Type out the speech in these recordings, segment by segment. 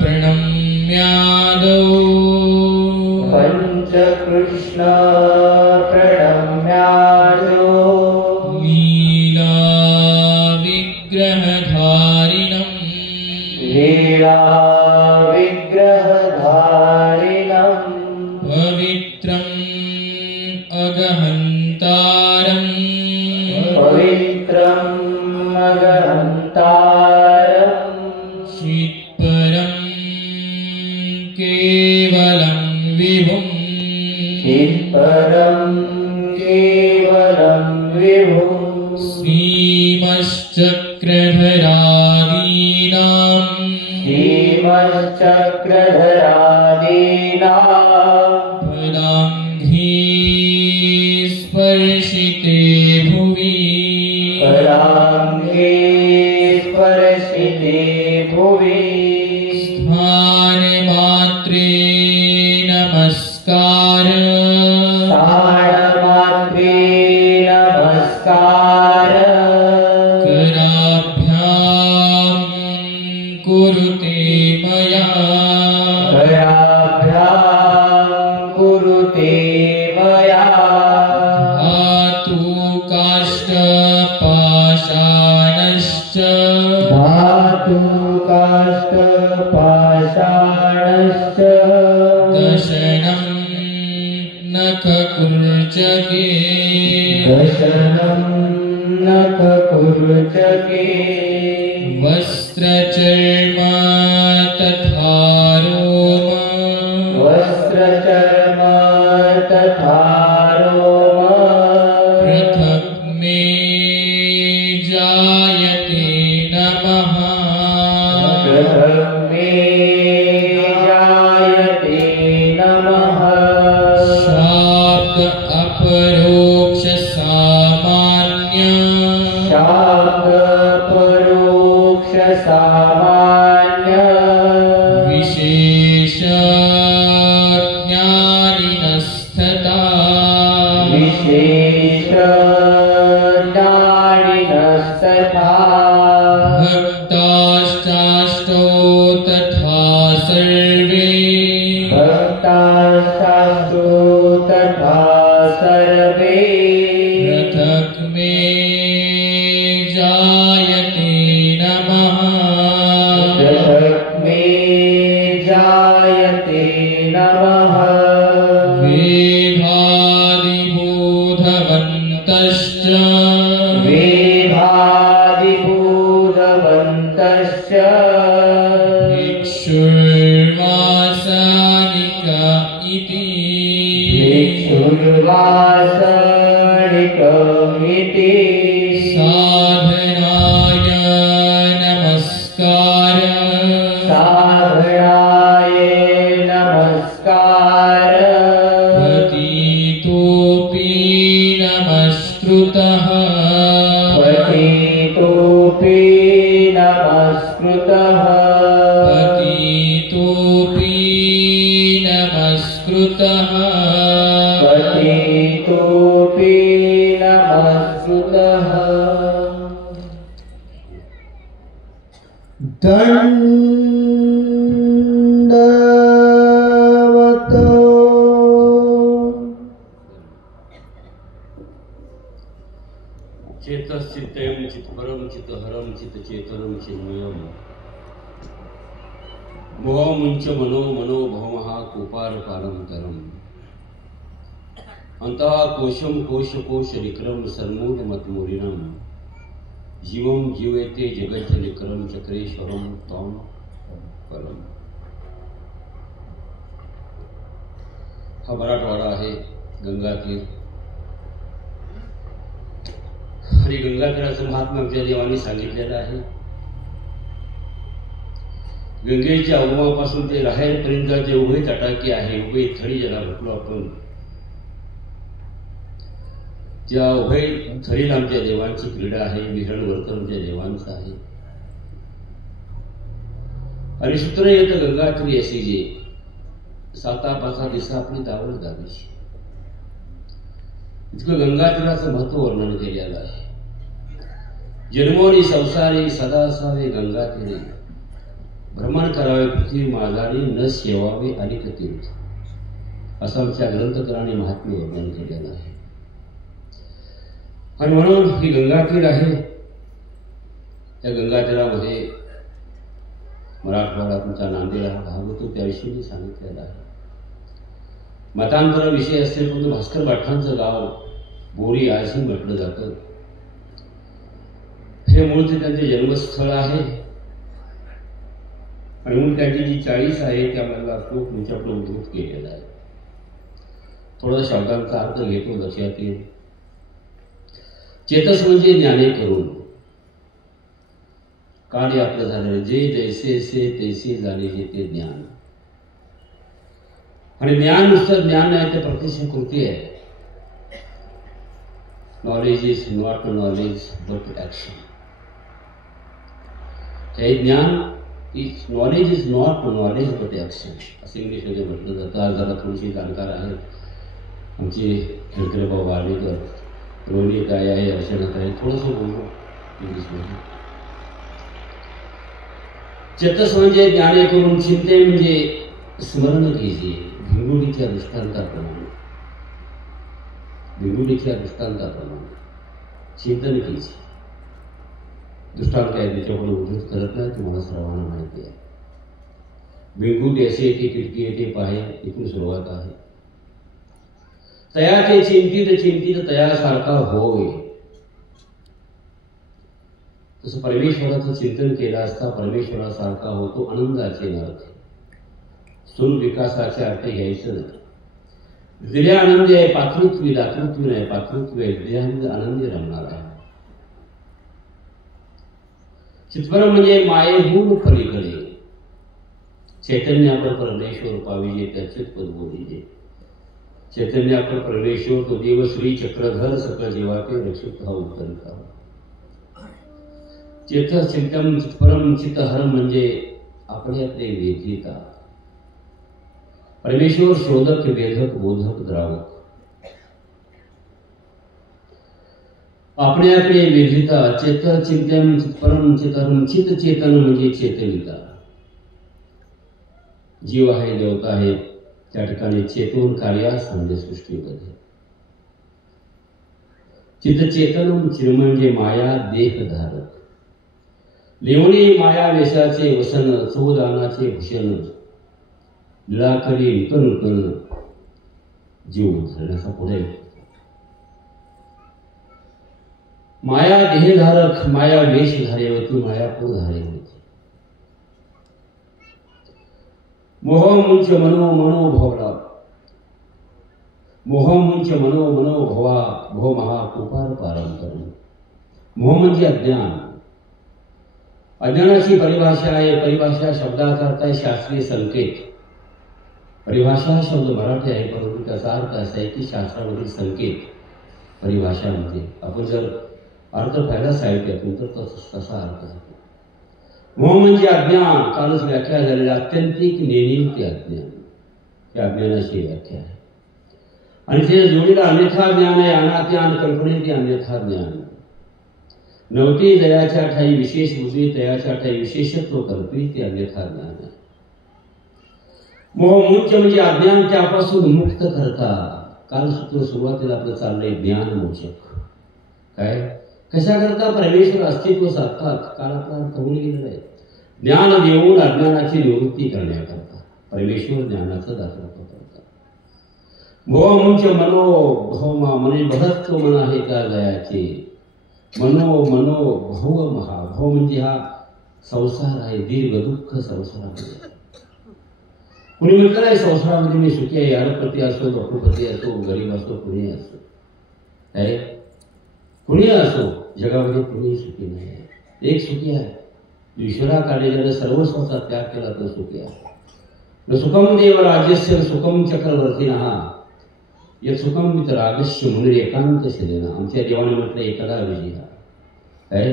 प्रणम्यादौ पंचकृष्ण प्रणम्यादौ लीला विग्रहधारिणं पवित्रं अगहन्तारं चित्परं केवलं विभुं श्रीमश्चक्रधरादीनां पदाङ्घ्रि स्पर्शिते भुवि स्थानमात्रे नमस्कार कराभ्यां कुरुते मया धातु काष्ठपाषाणश्च दशनं नखकुर्चके वस्त्रचर्म तथा रोम पृथक् मे जायते नमः शाब्द अपरोक्ष सामान्य विशेष ज्ञानिनस्तथा भक्ताश्चाष्टौ तथा सर्वे पृथक् मे जायते नमः वेदादिबोधवन्तश्च भिक्षुर्वासानिक इति साधनाय नमस्कार पतितोऽपि नमस्कृतः दंडवत चेतश्चित्तयं चित्परं चित्तहरं चित्तचेतनं चिन्मयं मोहमुञ्च मनो भवमः कोपारकालंतरम् अन्तः कोशं कोशकोशनिकरं सर्मूलमत्मूलिनं जीवं जीवयते जगज्जनिकरं चक्रेश्वरं त्वं परम. हा मराठवाडा आहे, गंगातीर. आणि गंगातीराचं महात्म्य आमच्या देवाने सांगितलेलं आहे. गंगेच्या उगमापासून ते राहेरपर्यंत जे उभे तटाके आहे, उभे थडी ज्याला म्हटलो आपण, त्या उभय थडीला आमच्या देवांची क्रीडा आहे, विहरण वर्तन आमच्या देवांचं आहे. आणि सूत्र येतं गंगातीरी असे जे 7-5 दिवस आपली तावड दाबीशी. इतकं गंगातीराचं महत्व वर्णन केलेलं आहे. जन्मोरी संसारी सदा असावे गंगातीरे, भ्रमण करावे पृथ्वी माजारी न सेवावे अनेक तीर्थ, असं आमच्या ग्रंथकारांनी महात्म्य वर्णन केलेलं आहे. आणि म्हणून ही गंगातीर आहे. त्या गंगातीरामध्ये मराठवाडा तुमचा नांदेड हा भाग होतो, त्याविषयी सांगितलेला आहे. मतांतर विषय असेल पण भास्कर भाटांचं गाव बोरी आजही म्हटलं जातं. हे मूळचे त्यांचे जन्मस्थळ आहे. आणि म्हणून त्यांची जी 40 आहे त्यामधला श्लोक तुमच्याकडे उद्धृत केलेला आहे. थोडा शब्दांचा अर्थ घेतो, लक्षात येईल. चेतस म्हणजे ज्ञाने करून, कार्य आपलं झालेलं जे जैसे से तैसे झाले जे ते ज्ञान. आणि ज्ञान नुसतं ज्ञान नाही, ते प्रत्यक्ष कृती आहे. Knowledge is not knowledge but action. हे ज्ञान is knowledge is not knowledge but action असं इंग्लिशमध्ये म्हटलं जातं. आज जरा थोडीशी जाणकार आहेत आमचे खेळकरेबाबा वाडेकर, रोहिणी काय आहे, अर्चनात आहे, थोडंसं बोलतो इंग्लिशमध्ये. चेतस म्हणजे ज्ञाने करून, चिंते म्हणजे स्मरण कीजिए भिंगुडीच्या दृष्टांताप्रमाणे. भिंगुडीच्या दृष्टांताप्रमाणे चिंतन कीजिए. दृष्टांत काय त्याच्याकडे उद्धृत करत नाही, तुम्हाला सर्वांना माहिती आहे. भिंगुडी असे येते, खिडकी येते, पाहे, इथून सुरुवात आहे. तयाचे चिंतित चिंतित तयासारखा होय. तसं परमेश्वराचं चिंतन केलं असता परमेश्वरासारखा होतो. आनंदाचे अर्थ, स्थूल विकासाचे अर्थ घ्यायचं नाही. दिले आनंदी आहे, पातृत्वी दातृत्वी नाही, पातृत्वी आहे. दिले आनंदी रमणार आहे. चित्परम म्हणजे मायेहून पलीकडे चैतन्यापर परमेश्वर पाविजे त्याचे पद बोलिजे. चैतन्यापर परमेश्वर तो देव श्री चक्रधर सकळ जीवाते रक्षित हा उत्तर का. चेत चिंतम चित्परम चित्तहरम म्हणजे आपल्यातले वेदिता. परमेश्वर शोधक वेधक बोधक द्रावक. आपल्याकडे वेदिता. चेत चिंतम चित्परम चित्तहरम. चित चेतन म्हणजे चेतविता. जीव आहे, देवता आहे, त्या ठिकाणी चेतून कार्यास म्हणजे सृष्टीमध्ये. चितचेतन चिर म्हणजे माया देहधारक. लेवणी माया वेशाचे वसन, चौदानाचे भूषण, निळाकरी नूतन नूतन जीव धरण्याचा पुढे. माया देहधारक, माया वेशधारे होती, मायापूरधारे होती. मोहमुंच मनो मनोभवला. मोहमुंच मनो मनोभवा भो महाकुपार पारंपरण. मोह म्हणजे अज्ञान. अज्ञानाची परिभाषा आहे. परिभाषा शब्दाचा आहे शास्त्रीय संकेत. परिभाषा शब्द मराठी आहे, परंतु त्याचा अर्थ असा आहे की शास्त्रावरील संकेत परिभाषा म्हणते. आपण जर अर्थ पाहिला साहित्यातून तर तसा अर्थ आहे. मोह म्हणजे अज्ञान. कालच व्याख्या झालेली आत्यंतिक नेणीवती अज्ञान. त्या अज्ञानाची व्याख्या आहे. आणि ते जोडीला अन्यथा ज्ञान आहे. अनाज्ञान कल्पनेचे अन्यथा ज्ञान. नवती दयाच्या ठाई विशेष बुद्धी, दयाच्या ठाई विशेषत्व कल्पित ते अन्यथा ज्ञान आहे. मोह मुख्य म्हणजे अज्ञान, त्यापासून मुक्त करता. काल सूत्र सुरुवातीला आपलं चाललंय ज्ञान मोचक. काय कशा करता? परमेश्वर अस्तित्व साधतात. काल आपला अर्थ होऊन गेलेला आहे. ज्ञान देऊन अज्ञानाची निवृत्ती करण्याकरता परमेश्वर ज्ञानाचं दातृत्व करतात. मोह मुंच मनो भव मने भरत्व मन आहे का दयाचे. मनो मनो भव महा. भव म्हणजे हा संसार आहे, दीर्घ दुःख संसारामध्ये. कुणी म्हटलं नाही संसारामध्ये मी सुखी आहे. अरबपती असो, लखोपती असो, गरीब असो, कुणी असो, आहे कुणी असो, जगामध्ये कुणीही सुखी नाही आहे. एक सुखी आहे, ईश्वराकडे ज्याने सर्वस्वाचा त्याग केला तो सुखी आहे. न सुखम देव राजस्य सुखम चक्रवर्तीनः यत सुखम मित्र रागस्य म्हणून एकांत शिलेना. आमच्या देवाने म्हटलं एकदा विजया आहे.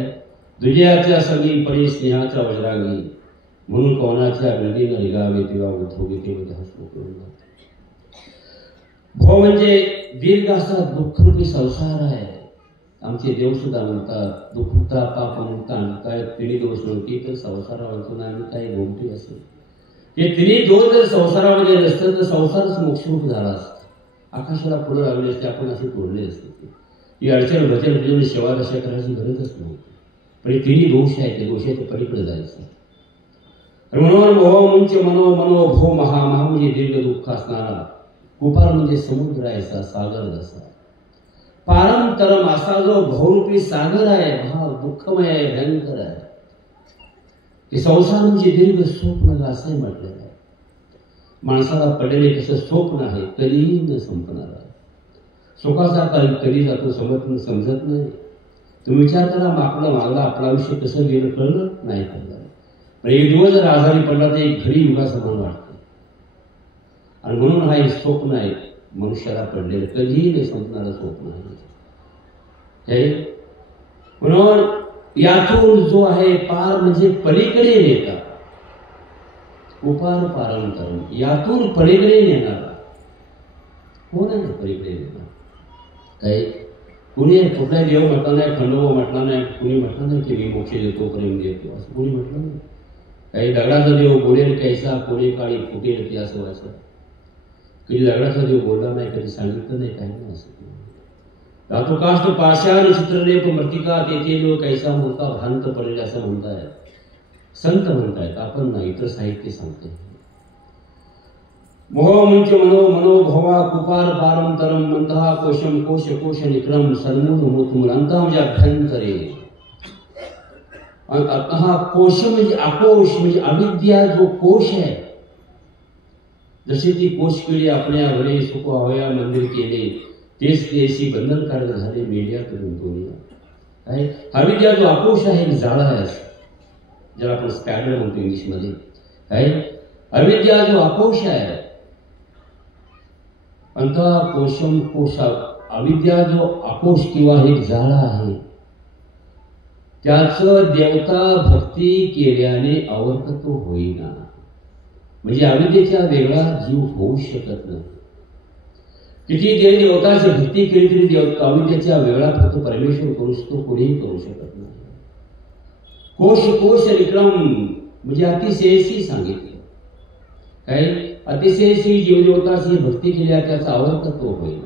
दुजयाच्या संगी परी स्नेहाचा वज्रांगी म्हणून कोणाच्या नदीनं रिगावे तेव्हा उद्भवगीतेमध्ये हा श्लोक येऊन जातो. भव म्हणजे दीर्घ असा दुःखरूपी संसार आहे. आमचे देव सुद्धा म्हणतात दुःखता पाप मुक्ता काय तिन्ही दोष नव्हती तर संसारावरतून आणि काही गोमटी असेल ते तिन्ही दोष जर संसारामध्ये नसतं तर संसारच मोक्षरूप झाला असतं आकाशाला पुढे लावले असते आपण असे तोडले असते ही अडचण भजन भजन सेवा कशा करायची गरजच नव्हती पण हे तिन्ही दोष आहेत ते दोषाच्या पलीकडे जायचं म्हणून मोह मुंच मनो मनो भो महा म्हणजे दीर्घ दुःख असणारा कुपार म्हणजे समुद्र आहे सागर जसा पारम तरम असा जो भवरूपी सागर आहे हा दुःखमय आहे भयंकर आहे की संसार म्हणजे दीर्घ स्वप्न असंही म्हटलेलं आहे माणसाला पडलेले कसं स्वप्न आहे कधीही न संपणार आहे सुखाचा कधी जातो समजत नाही तुम्ही विचार करा मागला आपलं आयुष्य कसं गेलं कळलं नाही कळलं पण एक दिवस जर आजारी पडला तर एक घडी युगासमान वाटतं आणि म्हणून हा एक स्वप्न आहे मनुष्याला पडलेलं कधीही नाही संपणारं स्वप्न आहे म्हणून यातून जो आहे पार म्हणजे पलीकडे नेता उपार पारंतरम यातून पलीकडे नेणारा कोण आहे पलीकडे नेणार काही कुणी कुठलाही देव म्हटला नाही खंडोबा म्हटला नाही कुणी म्हटलं नाही की मी मोक्ष देतो प्रेम देतो असं कोणी म्हटलं नाही काही दगडाचा देव बोलेल कैसा कोणी काळी फुटेल ते असं व्हायचं कधी दगडाचा देव बोलला नाही कधी सांगितलं नाही काही नाही असं धातू काष्ट पाषाण चित्रलेप मृतिका तेथे जो कैसा मूर्ता भ्रांत पडलेला असं म्हणताय संत म्हणतायत आपण नाही इतर साहित्य सांगते मोह मुंच मनो मनो भवा कुपार पारंतरम मंतहा कोशम कोश कोश निक्रम सन्मूल मूतमुलांता म्हणजे अभ्यंतरे हा कोश म्हणजे आकोश म्हणजे अविद्या जो कोश आहे जशी ती कोश केली आपल्या घरी सुख हवया मंदिर केले तेच तेशी बंधनकारक झाले मीडिया करून दुनिया काय अविद्या जो आकोश आहे जाळा आहे ज्याला आपण स्पॅडर म्हणतो इंग्लिशमध्ये काय अविद्या जो आकोश आहे अंतः कोशम कोशा अविद्या जो आकोश किंवा एक जाळा आहे त्याचं देवता भक्ती केल्याने अवर्तत्व होईना म्हणजे अविद्येचा वेगळा जीव होऊ शकत नाही किती देवी देवताची भक्ती केली तरी देवता अविद्येचा वेगळा फक्त परमेश्वर करू शकतो कोणीही करू शकत नाही कोश कोश विक्रम म्हणजे अतिशयशी सांगितले काय अतिशयशी जीवदेवताची भक्ती केल्या त्याचा अवर्तत्व होईल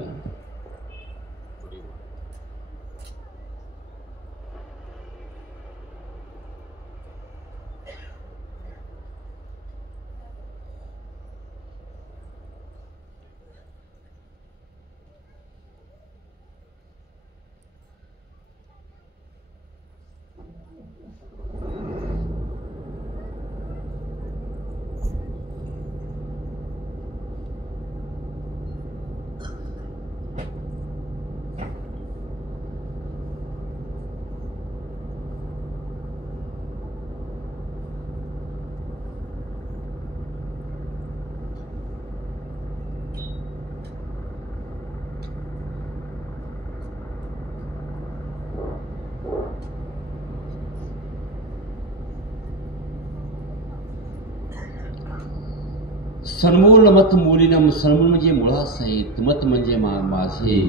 सन्मूल मत मूलिनम सन्मूल म्हणजे मुळासहित मत म्हणजे माझे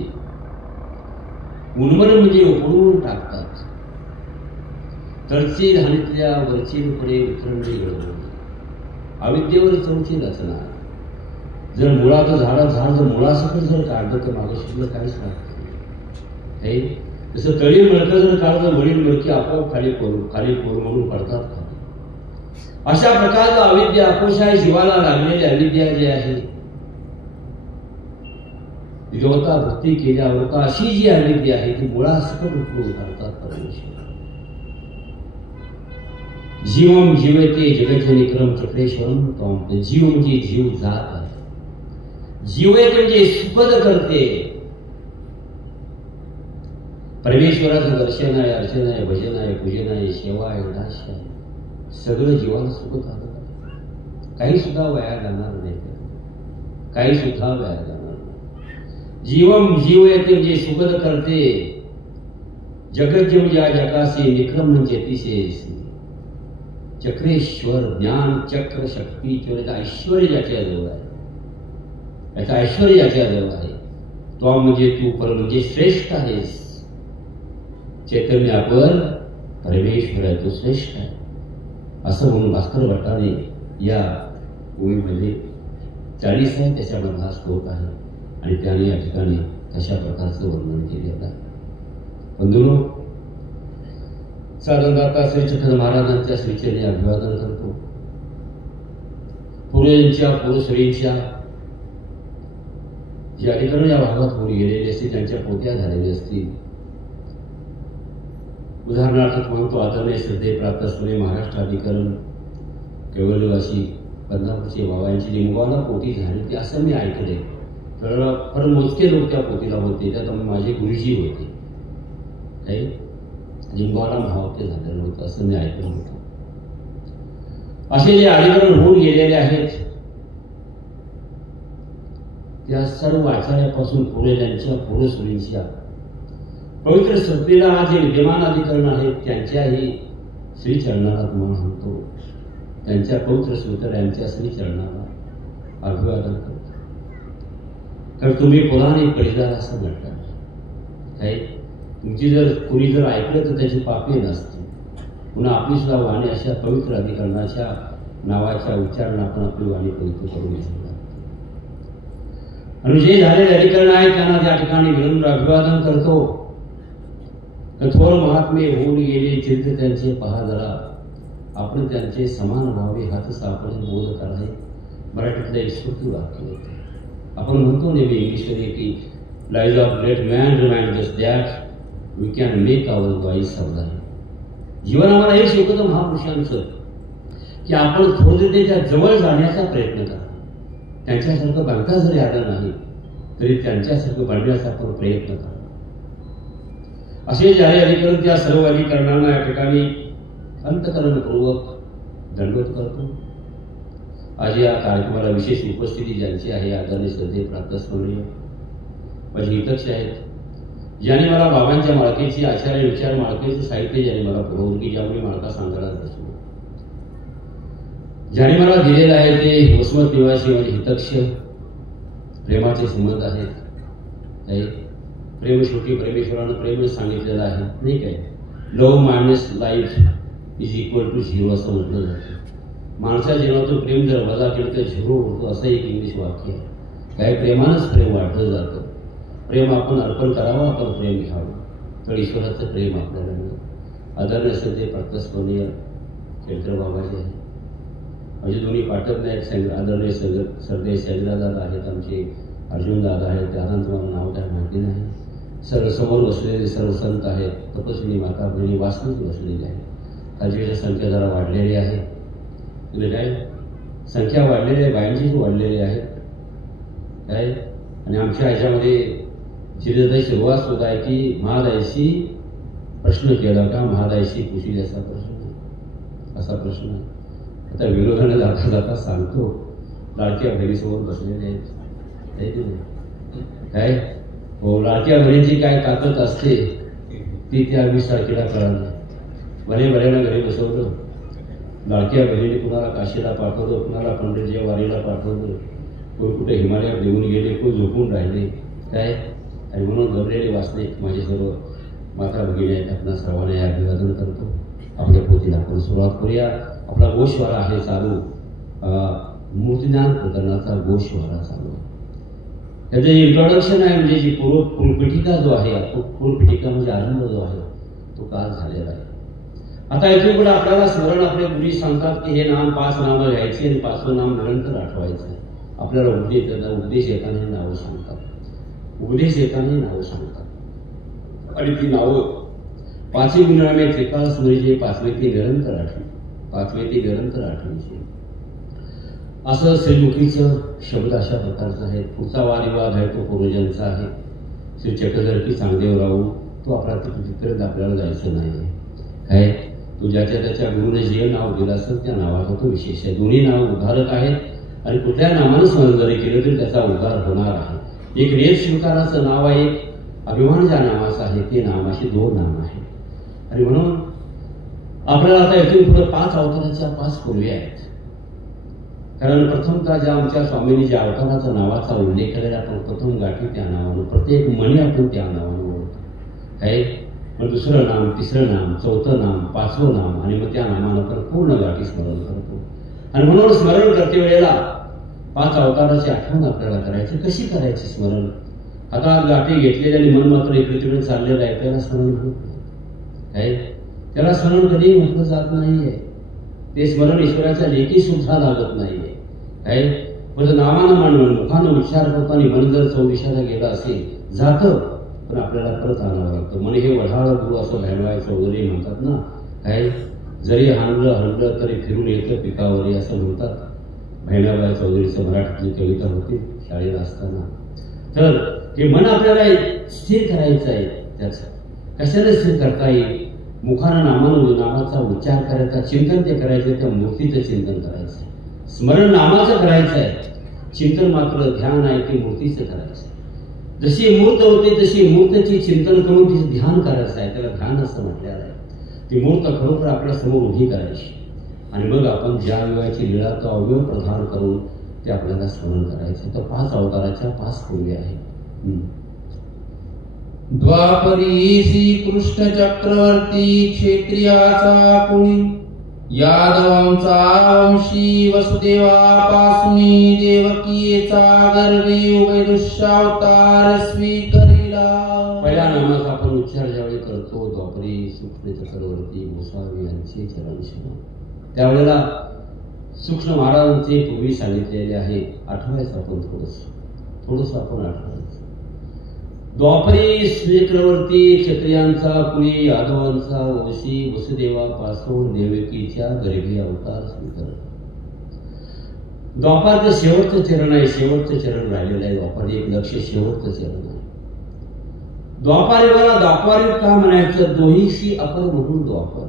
उन्मन म्हणजे उघडून टाकतात तळची धानीतल्या वरची पुढे उतरंडी घडवून अविद्येवर चौची रचना जर मुळाचं झाड जर मुळासकट जर काढलं तर मागं शिकलं काहीच राहत नाही जसं तळी मळकं जर काढलं वडील मळकी आपोआप खाली कोर म्हणून पडतात खाली अशा प्रकारचा अविद्या आकोश आहे जीवाला लागलेली अविद्या जी आहे देवता भक्ती केल्यावर अशी जी अविद्या आहे ती मुळासकट उकळून काढतात परमेश्वर जीवम जीवते जगज्जनिक्रम चक्रेश्वरम तोम जीव म्हणजे जीव जात आहे जीवते म्हणजे सुखद करते परमेश्वराचं दर्शन आहे अर्चन आहे भजन आहे पूजन आहे सेवा आहे दास आहे सगळं जीवाला सुखद आलं काही सुद्धा वाया जाणार नाही काही सुद्धा वाया जाणार नाही जीवम जीव येते म्हणजे सुखद करते जगज्जीव ज्या जगासी निक्रम म्हणजे अतिशय चक्रेश्वर ज्ञान चक्र शक्ती किंवा ऐश्वर्य ज्याच्या जवळ आहे याचा ऐश्वर्य ज्याच्या जवळ आहे तो म्हणजे तू पर म्हणजे श्रेष्ठ आहेस चैतन्यावर परमेश्वर आहे, तो श्रेष्ठ आहे असं म्हणून भास्कर भट्टाने या ओळीमध्ये 40 आहे त्याच्यामधला श्लोक आहे आणि त्याने या ठिकाणी तशा प्रकारचं वर्णन केलेलं आहे. बंधूंनो, साधनदाता श्री चक्रधर महाराजांच्या श्रीचरणी अभिवादन करतो. पूर्वजांच्या पूर्वश्रींच्या जे अधिकरण या भागात होऊन गेलेले असतील, त्यांच्या पोत्या झालेल्या असतील. उदाहरणार्थ म्हणतो आदरणीय श्रद्धे प्राप्त असलेले महाराष्ट्र अधिकरण केवळवासी बदनापूरचे बाबा यांची लिंबाला पोती झाली ती असं मी ऐकले. तर फार मोजके लोक त्या पोतीला होते, त्यात माझे गुरुजी होते. काही लिंबाला भावते झालेलं होतं असं मी ऐकलं होतं. असे जे अधिकरण होऊन गेलेले आहेत त्या सर्व आचार्यापासून पूर्वजांच्या पूर्वसुरींच्या पवित्र श्रद्धेला जे विद्यमान अधिकरण आहेत त्यांच्याही श्रीचरणाला तुम्हाला म्हणतो, त्यांच्या पवित्र श्रोत्यांच्या श्रीचरणाला अभिवादन करतो. तर तुम्ही पुराणे परिदार असं म्हणतात. काही तुमची जर कोणी जर ऐकलं तर त्याची पापे नसते. पुन्हा आपली सुद्धा वाणी अशा पवित्र अधिकरणाच्या नावाच्या उच्चारण आपण आपली वाणी पवित्र करून घेतली. आणि जे झालेले अधिकरण आहे त्यांना त्या ठिकाणी विनम्र अभिवादन करतो. कठोर महात्मे होऊन गेले चिंत त्यांचे पहा जरा, आपण त्यांचे समान व्हावे हात सापडे बोध करावे. मराठीतलं एक श्रुती वाक्य होते. आपण म्हणतो नेहमी इंग्लिशमध्ये की lives of great man remind us that we can make our wise सरदार. जीवन आम्हाला हे शिकवतं महापुरुषांचं की आपण थोडे त्याच्या जवळ जाण्याचा प्रयत्न करा. त्यांच्यासारखं बनता जरी आलं नाही तरी त्यांच्यासारखं बनण्याचा आपण प्रयत्न करा. असे ज्याने अधिकरण त्या सर्व अधिकरणांना या ठिकाणी अंतकरणपूर्वक दंडवत करतो. आज या कार्यक्रमाला विशेष उपस्थिती ज्यांची आहे आदरणीय श्रद्धे प्राप्त स्मरणीय माझे हितक्ष आहेत, ज्याने मला बाबांच्या माळकेची आचार्य विचार माळकेचं साहित्य ज्याने मला पुरवलं की ज्यामुळे माळका सांगायला बसलो, ज्याने मला दिलेलं आहे ते वसमत निवासी माझे हितक्ष प्रेमाचे संबंध आहेत. काही प्रेम शेवटी परमेश्वरानं प्रेम सांगितलेलं आहे नाही काय. Love minus life is equal to zero असं म्हटलं जातं. माणसाच्या जीवनातून प्रेम जर वजा केलं तर झिरो होतो असं एक इंग्लिश वाक्य आहे. काय प्रेमानंच प्रेम वाढलं जातं. प्रेम आपण अर्पण करावं, आपण प्रेम घ्यावं तर ईश्वराचं प्रेम आपल्याला मिळेल. आदरणीय श्रद्धे प्रातस्मरणीय केळकर बाबाजी आहे, माझे दोन्ही पाठक नायक आदरणीय श्रद्धे सैगरादादा आहेत, आमचे अर्जुन दादा आहेत. त्यांना तुम्हाला नाव काय माहिती नाही. सर्व समोर बसलेले सर्व संत आहेत, तपस्विनी माता बहिणी वास्तविक बसलेली आहे. ताजीची संख्या जरा वाढलेली आहे. म्हणजे काय संख्या वाढलेली आहे, बायांचीच वाढलेली आहे काय. आणि आमच्या ह्याच्यामध्ये जिल्ह्याची सुरुवात सुद्धा आहे की महादायशी प्रश्न केला का, महादायशी पुशील असा प्रश्न आहे. आता विरोधाने जाता जाता सांगतो, लाडक्या बहिणीसोबत बसलेले आहेत काय. हो, लाडक्या बहिणीची काय ताकद असते ती त्या 20 तारखेला कळाली. बऱ्याला घरी बसवलं, लाडक्या बहिणीने कुणाला काशीला पाठवलं, कुणाला पंडितजीच्या वारीला पाठवलं, कोण कुठे हिमालयात निघून गेले, कोण झोपून राहिले काय. आणि म्हणून गबरेले वाचणे माझे सर्व माता भगिनी आहेत. आपल्या सर्वांना या अभिवादन करतो. आपल्या पोथीला आपण सुरुवात करूया. आपला गोषवारा आहे चालू, मूर्तिज्ञान प्रकरणाचा गोषवारा चालू आहे. त्याचं इंट्रोडक्शन आहे म्हणजे जी पूर्वपीठिका जो आहे, पूर्वपीठिका म्हणजे आरंभ जो आहे तो काल झालेला आहे. आता इथे पुढे आपल्याला स्मरण आपले गुरु सांगतात की हे नाम 5 नावं घ्यायची आणि 5वं नाम निरंतर आठवायचं. आपल्याला उपदेश येताना हे नावं सांगतात, उपदेश येताना हे नावं सांगतात. आणि ती नावं 5 गुणनामे त्रिकाळ स्मरीचे, 5वे ती निरंतर आठवी, 5वे ती निरंतर आठवीचे असं श्रीमुखीचं शब्द अशा प्रकारचा आहे. पुढचा वादविवाद आहे तो पूर्वजांचा आहे. श्री चक्रधर की चांगदेव राहू तो आपला तिकडे आपल्याला जायचं नाही काय. तो ज्याच्या त्याच्या गुरुने जे नाव दिलं असेल त्या नावाचा तो विशेष आहे. दोन्ही नाव उद्धारक आहेत आणि कुठल्या नावानं स्मरण जरी केलं तरी त्याचा उद्धार होणार आहे. एक रेत स्वीकाराचं नाव आहे, एक अभिमान ज्या नावाचं आहे ते नावाशी 2 नाम आहे. आणि म्हणून आपल्याला आता इथून पुढे 5 अवताराच्या 5 पूर्वी आहेत. कारण प्रथमतः ज्या आमच्या स्वामींनी ज्या अवताराचा नावाचा उल्लेख केलेला आपण प्रथम गाठी त्या नावानं, प्रत्येक मणी आपण त्या नावानं ओळखतो काय. मग दुसरं नाम, तिसरं नाम, चौथं नाम, पाचवं नाम आणि मग त्या नामानं आपण पूर्ण गाठी स्मरण करतो. आणि म्हणून स्मरण करते वेळेला 5 अवताराची आठवण आपल्याला करायची. कशी करायची स्मरण? हातात गाठी घेतलेली आणि मन मात्र इकडे तिकडे चाललेलं आहे, त्याला स्मरण होत नाही. त्याला स्मरण कधी म्हटलं जात नाहीये. ते स्मरण ईश्वराच्या लेखी सुद्धा लागत नाहीये. काय म्हणजे नामानं मांडून मुखानं उच्चार करतो आणि मन जर चौदिशाला गेला असेल जातं, पण आपल्याला परत आणावं लागतं. मन हे वढाळ गुरु असं भैरवाय चौधरी म्हणतात ना. काय जरी हणलं तरी फिरून येतं पिकावरी असं म्हणतात. भैरवाय चौधरीचं मराठीतली कविता होती शाळेत असताना. तर हे मन आपल्याला स्थिर करायचं आहे. त्याचं कशाने स्थिर करता येईल? मुखानं नामाचा उच्चार करायचा, चिंतन ते करायचं, त्या मूर्तीचं चिंतन करायचं. स्मरण नामाचं करायचं आहे, चिंतन मात्र ध्यान आहे ते मूर्तीचं करायचं. जशी मूर्त होते तशी मूर्तीची चिंतन करून तिचं ध्यान करायचं आहे. त्याला ध्यान असं म्हटलेलं आहे. ती मूर्त खरोखर आपल्या समोर उभी करायची आणि मग आपण ज्या अवयवाची लीळा तो अवयव प्रधान करून ते आपल्याला स्मरण करायचं. तर 5 अवताराच्या 5 पूर्वी आहे. द्वापरी श्रीकृष्ण चक्रवर्ती क्षत्रियाचा कुळी यादवांचा वंशी वसुदेवापासून देवकीचा गर्भी उभयदृश्यावतार स्वीकरिला. पहिल्या नामाचा आपण उच्चार ज्यावेळी करतो द्वापरी सूक्ष्म चक्रवर्ती गोसावी यांचे चरण शरण, त्यावेळेला सूक्ष्म महाराजांचे पूर्वी सांगितलेले आहे. आठवायचं आपण थोडंसं आपण आठवायचं. द्वापरी चक्रवर्ती क्षत्रियांचा कुळी यादवांचा वंशी वसुदेवापासून देवकीच्या गर्भी अवतार स्वीकार. द्वापारचं शेवटचं चरण आहे. शेवटचं चरण राहिलेलं आहे. द्वापार एक लक्ष शेवटचं चरण आहे. द्वापारयुगाला द्वापारयुग का म्हणायचं? दोहीशी अपर म्हणून द्वापर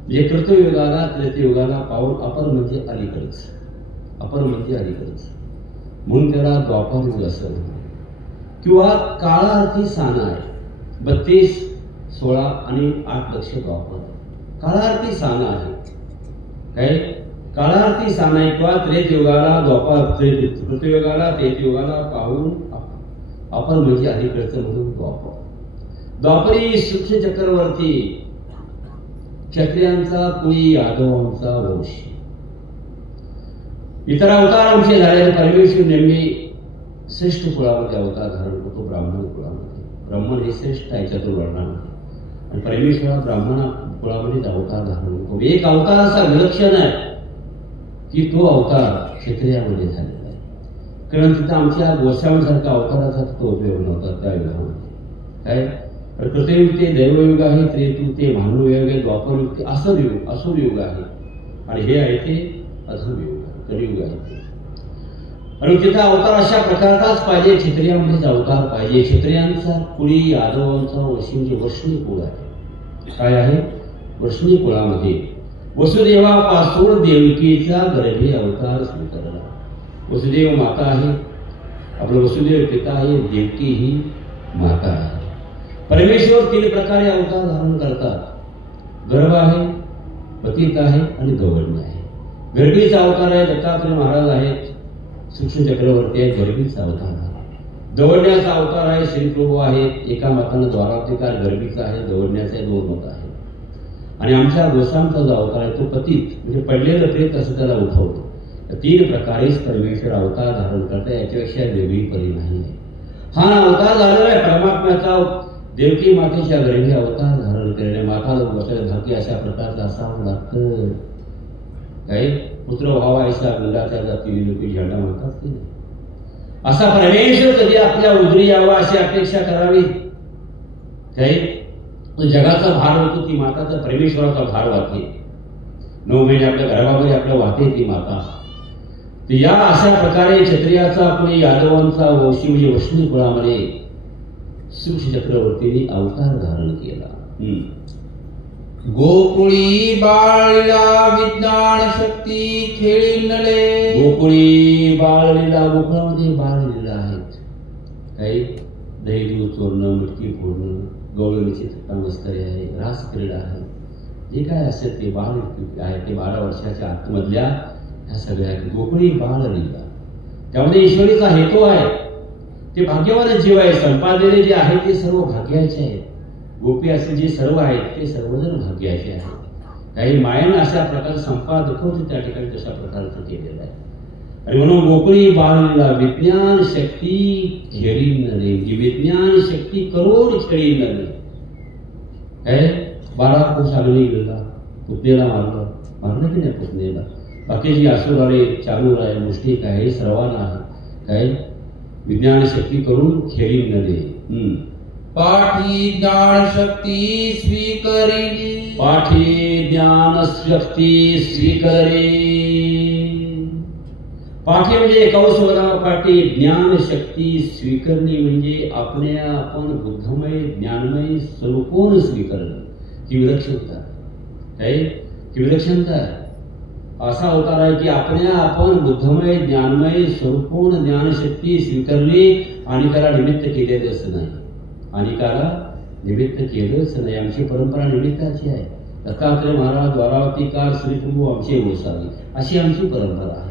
म्हणजे कृतयुगाला त्रेतयुगाला पाऊल अपर म्हणजे अलीकडच, अपर म्हणजे अलीकडच म्हणून त्याला द्वापारयुग असं म्हणतात. किंवा काळार्थी साना आहे. 32, 16 आणि 8 लक्ष द्वापर काळार्थी साना आहे. काय काळार्थी साना आहे. किंवा त्रेतयुगाला द्वापार, कृतयुगाला त्रेतयुगाला पाहून अपर म्हणजे अलीकडचं म्हणून द्वापर. द्वापरी सूक्ष्म चक्रवर्ती क्षत्रियांचा कुळी यादवांचा वंशी. इतर अवतार आमचे झालेले परमेश्वर नेहमी श्रेष्ठ कुळामध्ये अवतार धारण करतो. ब्राह्मण कुळामध्ये. ब्राह्मण हे श्रेष्ठ आहे चतुर्वर्णामध्ये आणि परमेश्वर ब्राह्मण कुळामध्ये अवतार धारण करतो. एक अवतार असा विलक्षण आहे की तो अवतार क्षत्रियामध्ये झालेला आहे. कारण तिथं आमच्या गोसाव्यांसारखा अवताराचा तो उपयोग नव्हता त्या युगामध्ये. काय कृतयुग ते दैवयुग आहे, त्रेतयुग ते भानुयुग आहे, द्वापरयुग ते असुरयुग आहे आणि हे आहे ते अधमयुग कलियुग आहे. आणि तिथं अवतार अशा प्रकारचाच पाहिजे. क्षत्रियामध्येच अवतार पाहिजे. क्षत्रियांचा कुळी यादवांचा वंशी म्हणजे वैष्णी कुळ आहे. काय आहे? वैष्णी कुळामध्ये वसुदेवापासून देवकीचा गर्भी अवतार स्वीकारला. वसुदेव माता आहे, आपलं वसुदेव पिता आहे, देवकी ही माता आहे. परमेश्वर 3 प्रकारे अवतार धारण करतात. गर्भ आहे, पतित आहे आणि गवळणी आहे. गर्भीचा अवतार आहे दत्तात्रय महाराज आहेत, सूक्ष्म चक्रवर्ती आहे, गर्भीचा अवतार आहे. गवळण्याचा अवतार आहे श्रीप्रभू आहेत. एका मतानं द्वारावतार गर्भीचा आहे, गवळण्याचे 2 मत आहेत. आणि आमच्या गोसांचा जो अवतार आहे तो पतित म्हणजे पडलेलं प्रेत असं त्याला उठवतो. 3 प्रकारेच परमेश्वर अवतार धारण करता. याच्यापेक्षा वेगळी परी नाही आहे. हा अवतार झालेला आहे परमात्म्याचा. देवकी मातेच्या गर्भी अवतार धारण केलेल्या माताला बसायला भाग्य अशा प्रकारचं असावं लागतं. काही पुत्र व्हावा ऐसा गुंडाच्या जाती लोक झेंडा म्हणतात की नाही. असा परमेश्वर कधी आपल्या उदरी यावा अशी अपेक्षा करावी. काही जगाचा भार होतो ती माता तर परमेश्वराचा भार वाहते. 9 महिने आपल्या गर्भामध्ये आपल्या वाहते ती माता. तर या अशा प्रकारे क्षत्रियाचा आपण यादवांचा वंशी म्हणजे वैष्णी कुळामध्ये सूक्ष्म चक्रवर्तीने अवतार धारण केला. गोकुळी बाळलीला विज्ञान शक्ती खेळीनले. गोकुळी बाळलीला गोकुळामध्ये बाळलीला आहेत. काही दही दूध चोरणं, मटकी फोडणं, गवळणीची मस्करी आहे, रास क्रीडा आहे. जे काय असेल ते बाळ आहे ते 12 वर्षाच्या आतमधल्या ह्या सगळ्या गोकुळी बाळलीला. त्यामध्ये ईश्वरीचा हेतू आहे. ते भाग्यवान जीव आहे. संपादलेले जे आहे ते सर्व भाग्याचे आहेत. गोपी असे जे सर्व आहेत ते सर्वजण भाग्याचे आहेत. काही मायेनं अशा प्रकारे संपाद दाखवतो त्या ठिकाणी तशा प्रकारचं केलेलं आहे. आणि म्हणून गोकुळी बाळला विज्ञान शक्ती खेळी नये, विज्ञान शक्ती करोड खेळी नये. काय 12 कोस आगणी गेला, पुतणेला मारलं की नाही पुतणेला. बाकीची असुर आले, चालूर आहे, मुष्टिक आहे, सर्वांना आहे. काय विज्ञान शक्ती करून खेळी नये. पाठी ज्ञान शक्ती स्वीकरिली, पाठी ज्ञान शक्ती स्वीकरे. पाठी म्हणजे कौस बघा, पाठी ज्ञान शक्ती स्वीकारणी म्हणजे आपण बुद्धमय ज्ञानमय स्वरूपोन स्वीकारणं. ही विलक्षणता काय, ही विलक्षणता आहे. असा अवतार आहे की आपण बुद्धमय ज्ञानमय स्वरूपोन ज्ञानशक्ती स्वीकारली आणि त्याला निमित्त केलेलंच नाही. आणि त्याला निमित्त केलंच नाही. आमची परंपरा निमित्ताची आहे. दत्तात्रय महाराज द्वारावतीकार श्रीप्रभू आमचे गोसावी अशी आमची परंपरा आहे.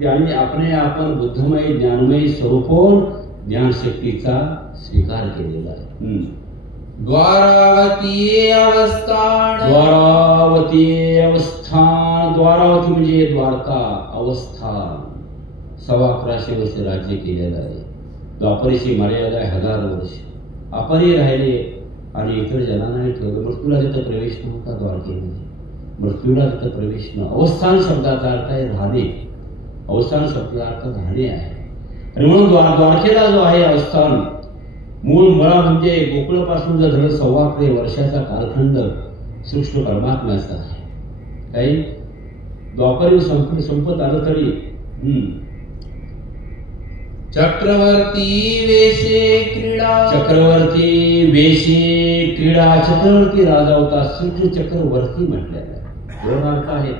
त्याने आपण बुद्धमय ज्ञानमय स्वरूपोन ज्ञानशक्तीचा स्वीकार केलेला आहे. द्वारावती अवस्थान, द्वारावती अवस्थान. द्वारावती म्हणजे द्वारका, अवस्थान. 1125 वर्ष राज्य केलेलं आहे. द्वापरीची मर्यादा 1000 वर्ष. आपणही राहिले आणि इतर जनांनाही ठेवलं. मृत्यूला तिथं प्रवेश नव्हता द्वारकेमध्ये. मृत्यूला तिथं प्रवेश न. अवस्थान शब्दाचा अर्थ आहे राहणे. अवस्थान शब्दाचा अर्थ राहणे आहे. आणि म्हणून द्वारकेला जो आहे अवस्थान, मूळ मुळा म्हणजे गोकुळापासून जर धरलं 15 वर्षाचा कालखंड सूक्ष्म परमात्म्याचा आहे. काही द्वापरी संपत आलं तरी चक्रवर्ती वेशे क्रीडा, चक्रवर्ती वेशे क्रीडा. चक्रवर्ती राजा होता. सूक्ष्म चक्रवर्ती म्हटलेला आहे. दोन अर्थ आहेत.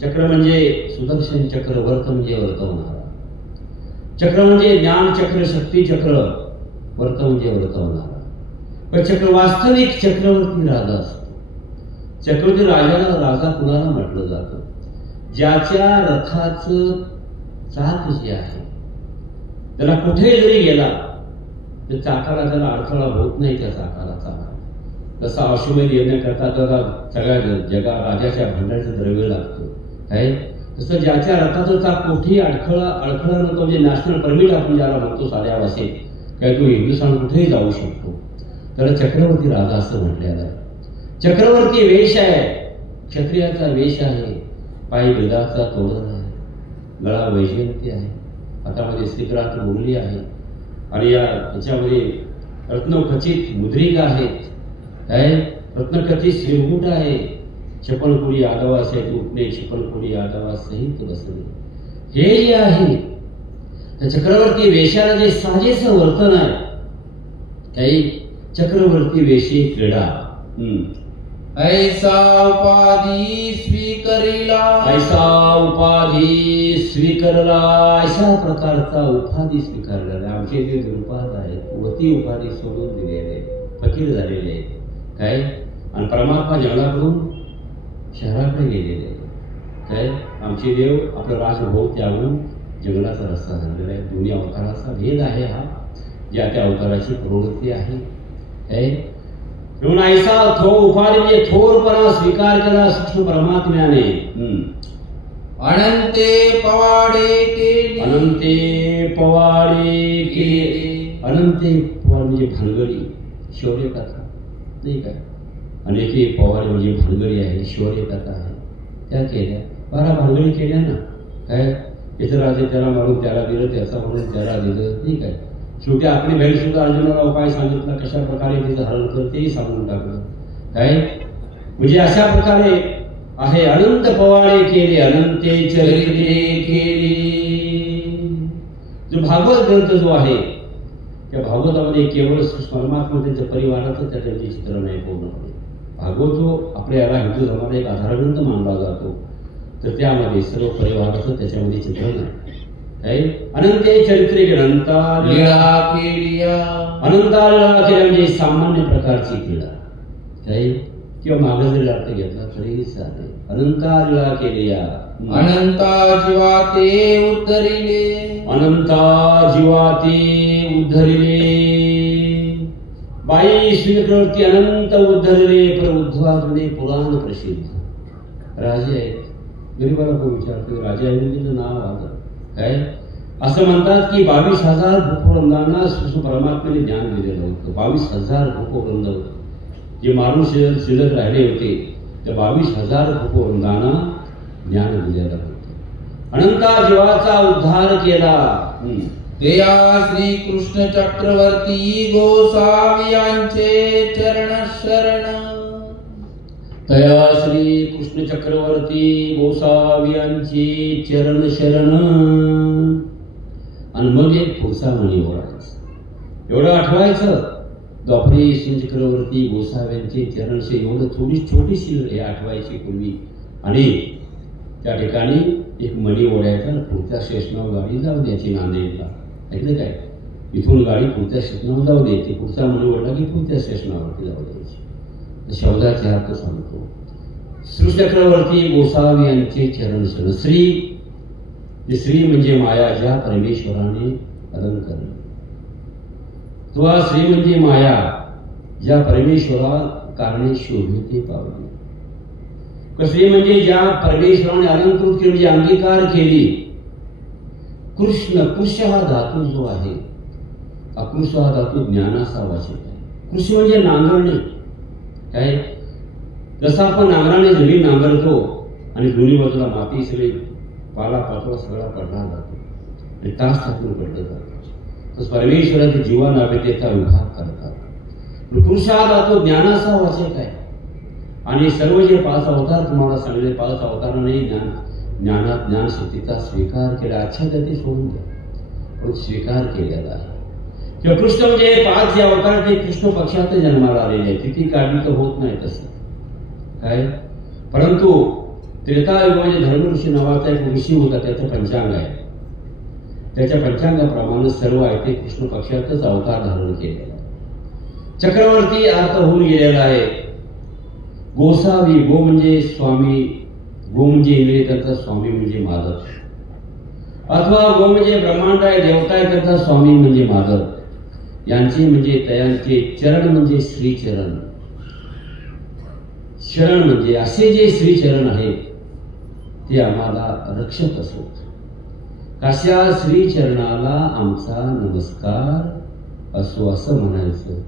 चक्र म्हणजे सुदर्शन चक्र, वर्त म्हणजे वर्तवणारा. चक्र म्हणजे ज्ञान चक्र, शक्ती चक्र, वर्त म्हणजे वर्तवणारा. पण चक्र वास्तविक चक्रवर्ती राजा असतो. चक्रवर्ती राजाला राजा कुणाला म्हटलं जातं? ज्याच्या रथाचं चाक जे आहे त्याला कुठेही जरी गेला तर चाकाला त्याला अडथळा होत नाही. त्या चाकाला चाका जसा अश्वमेध येण्याकरता त्याला सगळ्या राजाच्या भांड्याचं द्रव्य लागतं. काय तसं ज्याच्या रथाचं चाक कुठेही अडखळा नव्हतो. म्हणजे नॅशनल परमिट आपण ज्याला म्हणतो साध्या भाषेत, काय तो हिंदुस्थान कुठेही जाऊ शकतो. त्याला चक्रवर्ती राजा असं म्हटलेलं आहे. चक्रवर्ती वेश आहे, क्षत्रियाचा वेश आहे. पायी वेदाचा तोरण आहे, गळा वैजयंती आहे, हातामध्ये श्रीग्रात मुरली आहे आणि याच्यामध्ये रत्नखचित मुद्रिका आहेत. काय रत्नखचित श्रीमुकुट आहे. छपनपुरी आदवास आहेत उठणे, छपनपुरी आदवास सहित बसणे. हे जे आहे त्या चक्रवर्ती वेशाला जे साजेचं वर्तन आहे, काही चक्रवर्ती वेशी क्रीडा. ऐसा उपाधी स्वीकरिला, ऐसा उपाधी स्वीकारला. अशा प्रकारचा उपाधी स्वीकारलेला. आमचे जे गुरुपाद आहेत वती उपाधी सोडून दिलेले, फकीर झालेले आहेत. काय आणि परमात्मा जंगलाकडून शहराकडे गेलेले. काय आमचे देव आपलं राजभोग त्यागून जंगलाचा रस्ता झालेला आहे. दोन्ही अवताराचा भेद आहे. हा ज्या त्या अवताराची प्रवृत्ती आहे. काय म्हणून ऐसा उपाधी म्हणजे थोरपणा स्वीकार केला सूक्ष्म परमात्म्याने. अनंते पवाडे केली, अनंते पवाडे केले. अनंते पवाड म्हणजे भानगडी, शौर्य कथा नाही काय. अनेके पवाडे म्हणजे भानगडी आहे, शौर्य कथा आहे. त्या केल्या 12 भानगडी केल्या ना. काय याचं राजे त्याला मारून त्याला दिलं, त्याचा म्हणून त्याला दिलं नाही काय. शेवटी आपली बहीण सुद्धा अर्जुनाला उपाय सांगितला कशा प्रकारे तिचं हरण कर तेही सांगून टाकलं. काय म्हणजे अशा प्रकारे आहे. अनंत पवाडे केले, अनंते चरित्रे केली. जो भागवत ग्रंथ जो आहे त्या भागवतामध्ये केवळ परमात्मा त्यांच्या परिवाराचं त्यांचे चित्र नाही पूर्णपणे. भागवत जो आपल्या याला हिंदू धर्माला एक आधारग्रंथ मानला जातो तर त्यामध्ये सर्व परिवाराचं त्याच्यामध्ये चित्र नाही. काय अनंते चरित्रे अनंता लीळा केलिया. अनंता लीळा केल्या म्हणजे सामान्य प्रकारची क्रीडा. काय किंवा मागे जरी अर्थ घेतला तरीही चालेल. अनंता लीळा केलिया. अनंता जीवा ते उद्धरिले, अनंता जीवा ते उद्धरिले. बाई श्रीचक्रवर्ती अनंत उद्धरले पर उद्धवाग्रणे पुराण प्रसिद्ध राजे आहेत. गरीबाला कोण विचारतो राजे आहे म्हणजे नाव आलं काय. असं म्हणतात की 22,000 भूपवृंदांना परमात्म्याने ज्ञान दिलेलं होतं. 22,000 भूपवृंद जे मारून शिल्लक राहिले होते त्या 22,000 भूपवृंदांना ज्ञान दिलेलं होतं. अनंता जीवाचा उद्धार केला. दया श्री कृष्ण चक्रवर्ती गोसावी यांचे चरण शरण. तया श्री कृष्ण चक्रवर्ती गोसावी यांची चरण शरण. आणि मग एक पुढचा म्हणी ओळखायचं. एवढं आठवायचं द्वापरी श्री चक्रवर्ती गोसाव्यांचे चरणशे एवढं थोडी छोटीशी हे आठवायची पूर्वी. आणि त्या ठिकाणी एक मणी ओढायचा. पुढच्या स्टेशनावर गाडी जाऊ द्यायची नांदेडला. ऐकलं काय. इथून गाडी पुढच्या स्टेशनावर जाऊ द्यायची. पुढचा मणी ओढला की पुढच्या स्टेशनावरती जाऊ द्यायची. शब्दाचे अर्थ सांगतो. श्री चक्रवर्ती गोसावी यांचे चरण शरण. श्री म्हणजे माया ज्या परमेश्वराने अलंकरण. श्री म्हणजे माया ज्या परमेश्वरा कारणे शोभिते पावली. श्री म्हणजे ज्या परमेश्वराने अलंकृत केली म्हणजे अंगीकार केली. कृष्ण कृष्ण हा धातू जो आहे अकृष हा धातू ज्ञानाचा वाचक आहे. कृषी म्हणजे नांगरणे काय. जसं आपण नांगराने जमीन नांगरतो आणि दोन्ही बाजूला माती सगळी पाला पाचोळा सगळा पडला जातो आणि तास टाकून पडलं जातं. तसं परमेश्वराचे जीवनाभितेचा विभाग करतात. कृष्ण हा धातू ज्ञानाचा वाचक आहे. आणि सर्व जे 5 अवतार तुम्हाला सांगले 5 अवताराने ज्ञानशक्तीचा स्वीकार केला. आच्छादते ते सोडून द्या पण स्वीकार केलेला आहे. किंवा कृष्ण म्हणजे 5 जे अवतार ते कृष्ण पक्षात जन्माला आलेले आहेत. किती काढली तर होत नाही तसं काय. परंतु त्रेतायुगामध्ये धर्म ऋषी नावाचा एक ऋषी होता. त्याचं पंचांग आहे. त्याच्या पंचांगाप्रमाणे सर्व आहे ते कृष्ण पक्षातच अवतार धारण केलेला आहे. चक्रवर्ती अर्थ होऊन गेलेला आहे. गोसावी गो म्हणजे स्वामी. गो म्हणजे इंद्रिय त्याचा स्वामी म्हणजे मालक. अथवा गो म्हणजे ब्रह्मांड आहे देवता आहे त्याचा स्वामी म्हणजे मालक. यांचे म्हणजे तयांचे चरण म्हणजे श्रीचरण. शरण म्हणजे असे जे श्रीचरण आहेत ते आम्हाला रक्षक असोत. कशा श्रीचरणाला आमचा नमस्कार असो असं म्हणायचं.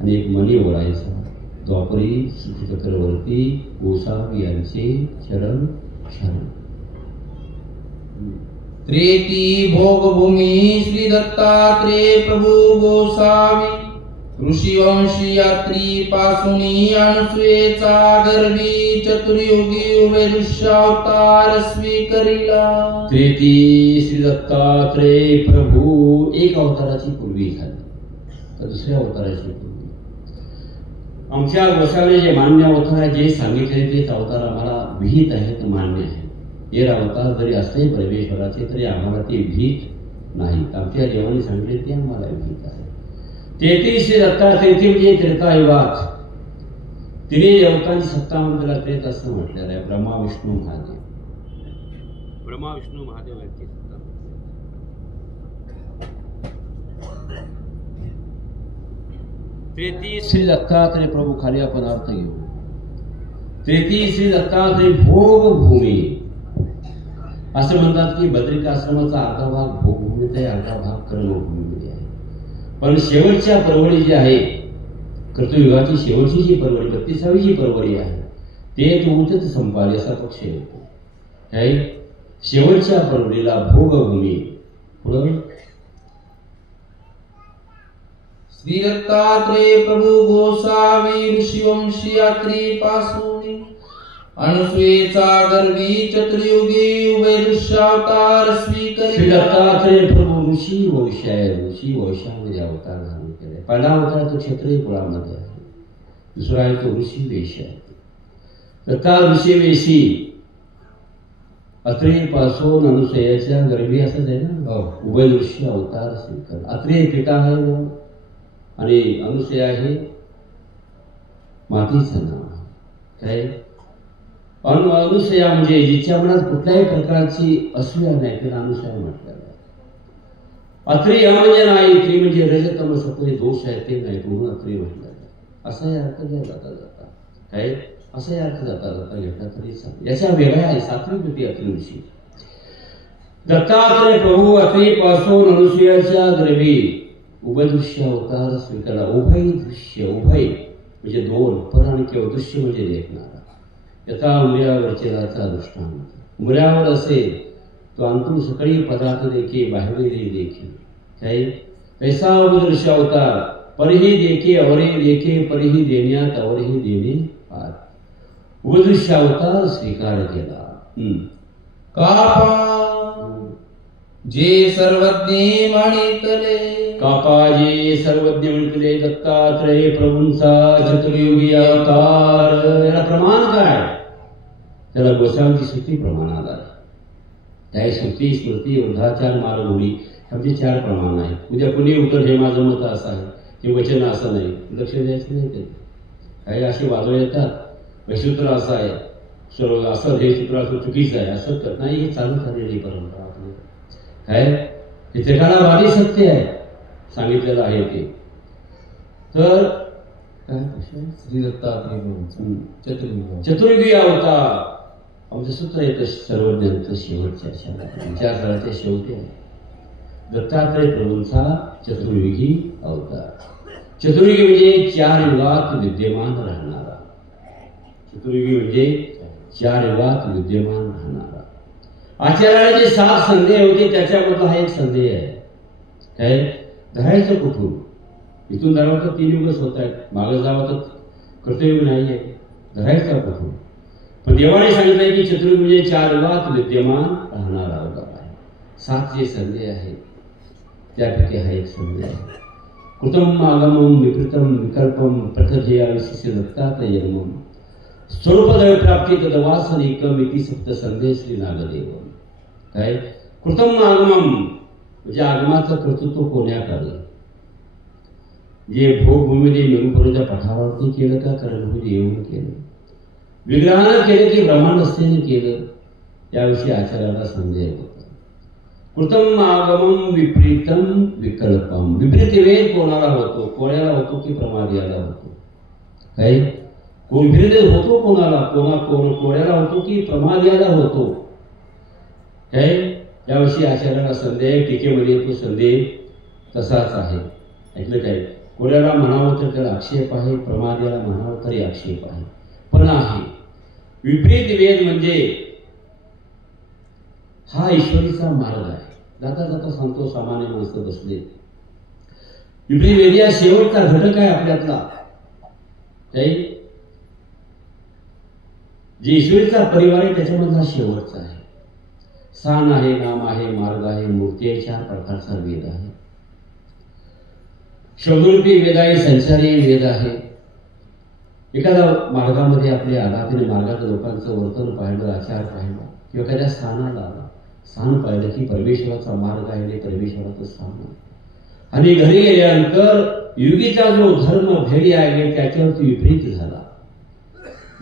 आणि एक मणी ओढायचा. द्वापरी श्री चक्रवर्ती गोसावी यांचे चरण शरण. त्रेती भोगभूमी श्री दत्तात्रेय प्रभू गोसावी ऋषिवंशी यात्री पासुनी अनुसुयेचा गर्भी चतुर्युगी उभे दृश्यावतार स्वीकरिला. त्रेती श्री दत्तात्रेय प्रभू एक अवताराची पूर्वी झाली तर दुसऱ्या अवताराची पूर्वी. आमच्या गोसाव्याने जे मान्य अवतार आहे जे सांगितले तेच अवतार आम्हाला विहित आहेत मान्य आहे. हे अवतार जरी असले परमेश्वराचे तरी आम्हाला ते भीत नाहीत. आमच्या देवाने सांगितले ते आम्हाला भीत आहे. 33 दत्तात्रेय म्हणजे त्रेतायुगात तिने देवतांची सत्ता म्हणून त्याला त्रेत असं म्हटलेलं आहे. ब्रह्मा विष्णू महादेव. ब्रह्मा विष्णू महादेव यांची सत्ता. 33 श्री दत्तात्रेय प्रभू खाली आपण अर्थ घेऊ. 33 श्री दत्तात्रेय भोगभूमी असं म्हणतात की बद्रिकाश्रमाचा अर्धा भाग भोगभूमीत आहे अर्धा भाग कर्मभूमीमध्ये आहे. पण शेवटच्या परवडी जी आहे कर्तयुगाची शेवटची जी परवडी 32वी जी परवडी आहे ते तुमचंच संपाले असा पक्ष येतो काय. शेवटच्या परवडीला भोगभूमी पुढं श्री दत्तात्रेय प्रभू गोसावी ऋषिवंशी यात्री पासुनी अनुसुयेचा गर्भी चतुर्युगी उभे दृश्यावतार स्वीकरिला. श्री दत्तात्रेय प्रभू ऋषी वंश आहे. ऋषी वंशामध्ये अवतार धारण केले. पहिला अवतार तो क्षत्रिय कुळामध्ये आहे. दुसरा आहे तो ऋषी वेश आहे. दत्ता ऋषी वेशी अत्रेय पासून अनुसयाच्या गर्भी असंच आहे ना. उभय दृश्य अवतार स्वीकार. अत्रेय पिता आहे आणि अनुसया आहे मातीचं नाव काय. अनुसया म्हणजे जिच्या मनात कुठल्याही प्रकारची असूया नाही त्याला अनुसया म्हटलेलं आहे. अत्रेय म्हणजे नाही. त्रि म्हणजे रजतम सत्व दोष आहे ते नाही म्हणून अत्रेय म्हटलं. असाही अर्थ घ्या जाता जाता, काय असाही अर्थ जाता जाता घेतला तरी चालेल. याच्या वेगळ्या आहे सात्विक होती अत्रिऋषी. दत्तात्रय प्रभू अत्रीपासून अनुसूयाच्या द्रवी उभय दृश्य अवतार स्वीकारला. उभय दृश्य, उभय म्हणजे दोन, पर आणि केवळ दृश्य म्हणजे देखणारा. यथा उमऱ्यावरचेराचा दृष्टांत. उमऱ्यावर असेल तो अंतून सकळी पदार्थ देखे बाहेर देखे, काय कैसा उभदृश्य अवतार. परही देखे अवरे देखे, परही देण्यात अवरेही देणे पार. उभदृश्य अवतार स्वीकार केला. कापा जे सर्वज्ञ मानितले, कापा जे सर्वज्ञ म्हणतले दत्तात्रय प्रभूंचा चतुर्युगी अवतार. याला प्रमाण काय? त्याला गोसावीची श्रुती प्रमाणात आहे. त्या श्रुती स्मृती वृद्धाचार मार्गोळी आमचे 4 प्रमाण आहेत. उद्या कुणी उत्तर हे माझं मत असं आहे, हे वचन असं नाही, लक्ष द्यायचं नाही. ते काही असे वादळ येतात, वैसूत्र असं आहे, सर्व असं हे सूत्र असं चुकीचं आहे, असं करत नाही. हे चालू झालेली परंपरा आपली काय हे त्रिकालावादी सत्य आहे, सांगितलेलं आहे ते. तर काय श्री दत्तात्रय चतुर्युगी अवतार आमचं सूत्र येतं सर्वज्ञांचं शेवटच्या विचारसराच्या शेवटी आहे. दत्तात्रय प्रभूंचा चतुर्युगी अवतार. चतुर्युगी म्हणजे 4 युगात विद्यमान राहणारा. चतुर्युगी म्हणजे 4 युगात विद्यमान राहणारा. आचार्याला जे 7 संदेह होते त्याच्यामधला हा एक संदेह आहे. काय धरायचं कुठून? इथून धरावं तर 3 युगच होत आहेत, मागे जावं तर कर्तव्य नाही आहे, धरायचा कुठून? पण देवाने सांगितलंय की चतुर्युग म्हणजे 4 युगात विद्यमान राहणारा अवतार आहे. 7 जे संदेह आहेत त्यापैकी हा एक संदेह आहे. कृतम आगमम विकृतम विकल्पम प्रथजेया विशिष्य दत्तात्रय जन्मम स्वरूपदय प्राप्ती तदवासनिकम इति सप्त संदेह श्री नागदेव. काय कृतम आगमम म्हणजे आगमाचं कर्तृत्व कोण्याकडे? जे भोगभूमीने मेरूपर्यंत पठारावरती केलं का कर्णभूमी येऊन केलं? विग्रहानं केलं की ब्रह्मांडस्थेने केलं? याविषयी आचार्याला संदेह होता. कृतम आगमम विपरीतम विकल्पम. विपरीत वेद कोणाला होतो? कोण्याला होतो की प्रमादियाला होतो? काय विपरीत होतो कोणाला? कोण्याला होतो की प्रमादियाला होतो? काय याविषयी आचार्याला संदेह. टीकेमध्ये तो संदेह तसाच आहे. ऐकलं काय? कोणाला म्हणावं तर त्याला आक्षेप आहे, प्रमादियाला म्हणावं तरी आक्षेप आहे. पण आहे विपरीत वेद म्हणजे हा ईश्वरीचा मार्ग आहे. जाता जाता सांगतो सामान्य माणसं बसले. विपरीत वेद या शेवटचा घटक आहे आपल्यातला. काही जे ईश्वरीचा परिवार आहे त्याच्यामधला शेवटचा आहे. स्थान आहे, नाम आहे, मार्ग आहे, मूर्ती आहे, 4 प्रकारचा वेद आहे. शब्दरूपी वेद आहे, संचारी वेद आहे. एखाद्या मार्गामध्ये आपल्या आला, त्याने मार्गात लोकांचं वर्तन पाहिलं, आचार पाहिला, किंवा एखाद्या स्थानाला आला, स्थान पाहिलं की परमेश्वराचा मार्ग आहे आणि परमेश्वराचं स्थान आहे. आणि घरी गेल्यानंतर युगीचा जो धर्म भेडी आहे त्याच्यावरती विपरीत झाला.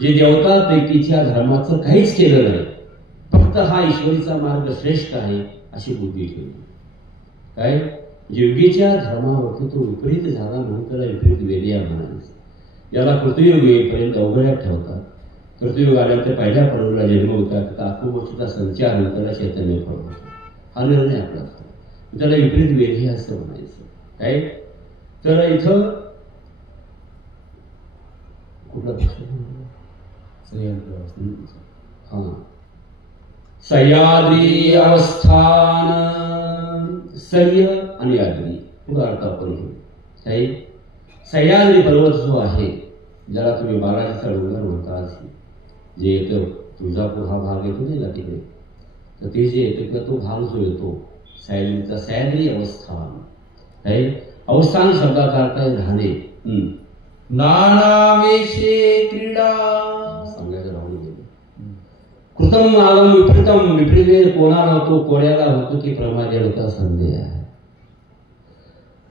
जे देवतापैकीच्या धर्माचं काहीच केलं नाही, फक्त हा ईश्वरीचा मार्ग श्रेष्ठ आहे अशी बुद्धी ठेवली. काय युगीच्या धर्मावरती तो विपरीत झाला म्हणून त्याला विपरीत वेदिया म्हणायचं. याला कृतयुग येईपर्यंत अवघड्यात ठेवतात. कृतयुग आल्यानंतर पहिल्या पर्वाला जन्म होतात, आत्मवचीचा संचार होतो, त्याला चैतन्य फळ होतं. हा निर्णय आपला असतो. त्याला विपरीत वेदी असं म्हणायचं. काय तर इथं कुठला सह्याद्री अवस्थान. सह्य आणि आद्री पुढे अर्थ आपण घेऊ. काही सह्याद्री पर्वत जो आहे ज्याला तुम्ही बालाजीचा डोंगर म्हणता, जे येतं तुळजापूर हा भाग येतो नाही का तिकडे, तर ते जे येतं किंवा तो भाग जो येतो सह्याद्रीचा, सह्याद्री अवस्थान. काही अवस्थान शब्दाचा अर्थ आहे राहणे. नानावेशे क्रीडा सांगायचं राहून गेलं. कृतम आगम विपरीतम. विपरीत कोणाला होतो? कोण्याला होतो की प्रमादियाला? संदेह आहे.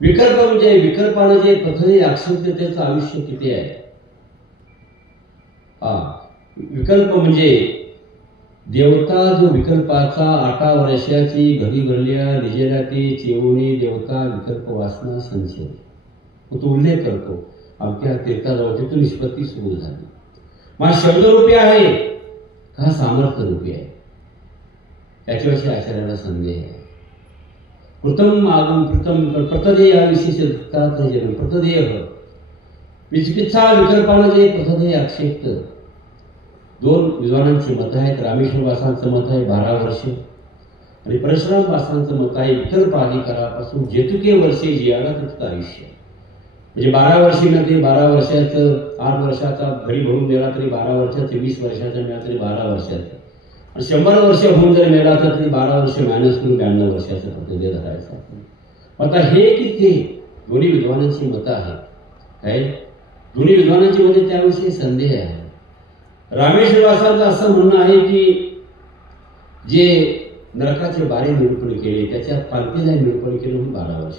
विकल्प म्हणजे विकल्पाने जे प्रथम आक्षेप त्याचं आयुष्य किती आहे. विकल्प म्हणजे देवता जो विकल्पाचा 8 वर्षाची घरी भरल्या निजेला ते चेवणी देवता विकल्प वासना संशय तो उल्लेख करतो. अमक्या तीर्थाजवळ तिथून निष्पत्ती सुरू झाली. मग शब्दरूपी आहे का सामर्थ्य रूपी आहे याच्याविषयी आचार्याला संदेह आहे. प्रथम आगम प्रथम प्रतदेय हा विशेष दत्तात्रय जन्म प्रतदेय विचिकित्सा विकल्पानं जे प्रतदेय आक्षेप्त. दोन विद्वानांची मत आहेत. रामेश्वर वासांचं मत आहे 12 वर्ष आणि परशुराम वासांचं मत आहे विकल्प अधिकारापासून जेतुके वर्षे जियाला तितकं आयुष्य. म्हणजे 12 वर्षीमध्ये 12 वर्षाचं 8 वर्षाचा घडी भरून दिला तरी 12 वर्षाचं 20 वर्षाचा मिळाला तरी 12 वर्षाचं आणि 100 वर्ष होऊन जर मिळाला तर तरी 12 वर्ष मायनस करून 92 वर्षाचं प्रतदेय धरायचं. आता हे की ते दोन्ही विद्वानांची मतं आहेत काय. दोन्ही विद्वानांची मते त्याविषयी संदेह आहे. रामेश्वर वासांचं असं म्हणणं आहे की जे नरकाचे बारे निरूपण केले त्याच्यात पालखीदाय निरूपण केलं म्हणून 12 वर्ष.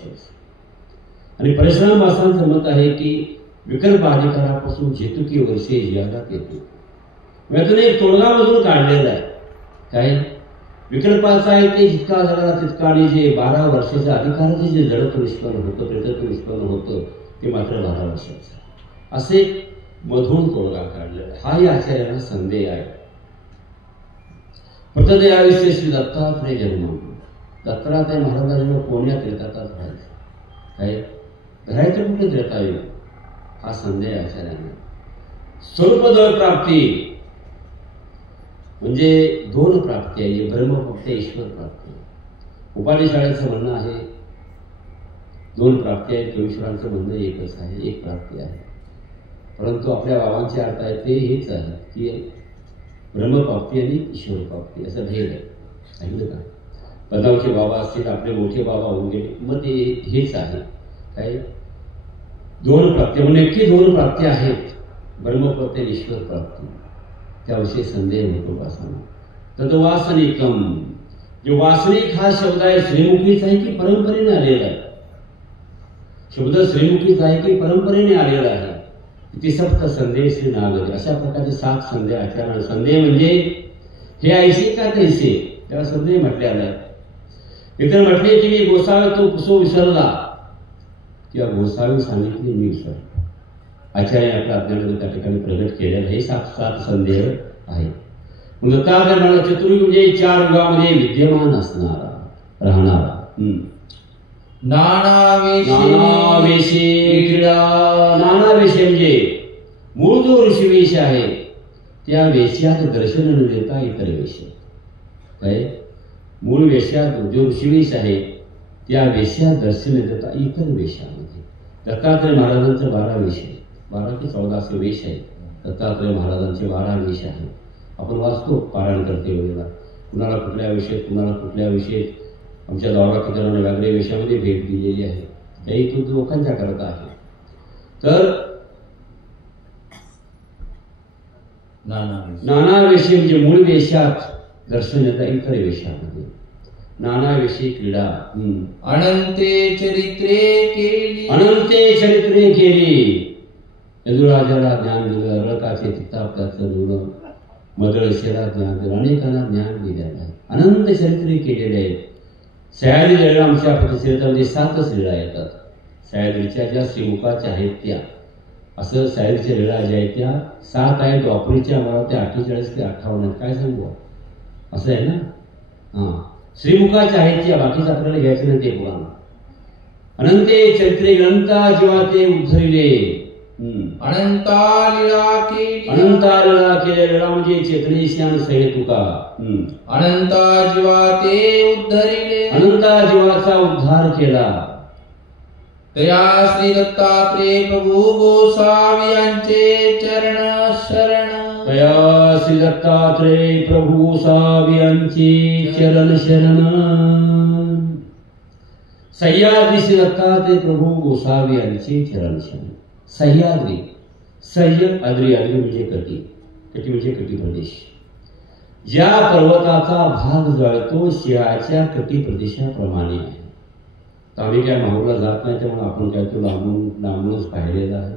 आणि परशुराम वासांचं मत आहे की विकल्प अधिकारापासून जेतुकी वर्षे जगात येतो. यातून एक तोडगामधून काढलेला आहे काय. विकल्पाचा आहे ते जितका झाला तितका आणि जे 12 वर्षाच्या अधिकाराचे जे जडत्व निष्पन्न होतं प्रेतत्व निष्पन्न होतं ते मात्र 12 वर्षाचं असे मधून तोडगा काढलेला. हाही आचार्यांना संदेह आहे. प्रतदेयाविषयी श्री दत्तात्रय जन्म. दत्तात्रय महाराजांना कोण्या तीर्थात राहायचं काय राहायचं कुठे देता येईल हा संदेह आचार्यांना. स्वरूपद्वय प्राप्ती म्हणजे 2 प्राप्ती आहे. ब्रह्मप्राप्ती ईश्वर प्राप्ती. उपाधिशाळेचं म्हणणं आहे 2 प्राप्ती आहेत. ईश्वरांचं म्हणणं एकच आहे 1 प्राप्ती आहे. परंतु आपल्या बाबांचे अर्थ आहे ते हेच आहे की ब्रह्मप्राप्ती आणि ईश्वर प्राप्ती असा भेद आहे. ऐकलं का. पदावचे बाबा असतील आपले मोठे बाबा होऊन गेले मग ते हेच आहे काय 2 प्राप्ती म्हणजे नक्की 2 प्राप्ती आहेत ब्रह्मप्राप्ती आणि ईश्वर प्राप्ती. त्याविषयी संदेह होतो वासना. तर वासनिकम जे वासनिक हा शब्द आहे श्रीमुखीच आहे की परंपरेने आलेला आहे. शब्द श्रीमुखीच आहे की परंपरेने आलेला आहे. ती सप्त संदेह श्री नागरी अशा प्रकारचे 7 संदेह आचार्य. संदेह म्हणजे हे ऐसे का तैसे त्याला संदेह म्हटलेला आहे. इतर म्हटले की मी गोसावे तो कुसो विसरला किंवा गोसावी सांगितले मी विसरलो. आचार्य आपल्या अज्ञानामध्ये त्या ठिकाणी प्रगट केलेलं हे 7 संदेह आहे. मग दत्तात्रय मला चतुर्युग म्हणजे 4 युगामध्ये विद्यमान असणारा राहणारा. नानावेशी क्रीडा. नानावेशी म्हणजे मूळ जो ऋषीवेश आहे त्या वेशात दर्शन न देता इतर वेश काय. मूळ वेशात जो ऋषीवेश आहे त्या वेशात दर्शन न देता इतर वेशामध्ये. दत्तात्रय महाराजांचे 12 वेश आहे. 12 की 14 असे वेश आहेत. दत्तात्रय महाराजांचे 12 वेश आहेत. आपण वाचतो पारायण करते वेळेला कुणाला कुठल्या विषयात कुणाला कुठल्या विषयात. आमच्या दौरा केंद्राने वेगळ्या वेशामध्ये भेट दिलेली आहे. काही तो लोकांच्या करता आहे. तर नाना वेशी म्हणजे मूळ वेशात दर्शन येता इतर वेशामध्ये. नाना वेशी क्रीडा. अनंते चरित्रे केली. अनंते चरित्रे केली. यदुराजाला ज्ञान दिलं. रकाचे तिथापल्याचं ऋण मदळशेला ज्ञान दिलं. अनेकांना ज्ञान दिलेलं आहे. अनंत चरित्रे केलेले आहेत. सह्याद्री लीळा आमच्या चरित्रामध्ये 7च लीळा येतात. सह्याद्रीच्या ज्या श्रीमुखाच्या आहेत त्या असं सह्याद्रीच्या लीळा ज्या आहेत त्या 7 आहेत. द्वापरीच्या मला त्या 48 ते 58 आहेत. काय सांगू असं आहे ना. श्रीमुखाच्या आहेत त्या बाकीचं आपल्याला घ्यायचं नाही ते पुराण. अनंते चरित्रे अनंता जेव्हा ते उद्धरिले. अनंता लीळा केली. अनंता लीळा केले. लीळा म्हणजे चेतनेशी आणि सहेतुका. अनंता जीवा ते उद्धरिले. अनंता जीवाचा उद्धार केला. तया श्री दत्तात्रय प्रभू गोसावी यांचे चरण शरण. तया श्री दत्तात्रय प्रभू गोसावी यांचे चरण शरण. सह्याद्री श्री दत्तात्रय प्रभू गोसावी यांचे चरण शरण. सह्याद्री सह्य आद्री आद्री म्हणजे कटी. कटी म्हणजे कटी प्रदेश. ज्या पर्वताचा भाग जो आहे तो सिंहाच्या कटी प्रदेशाप्रमाणे आहे. तर आम्ही काय माहूरला जात नाही त्यामुळे आपण काय तो लांबूनच पाहिलेला आहे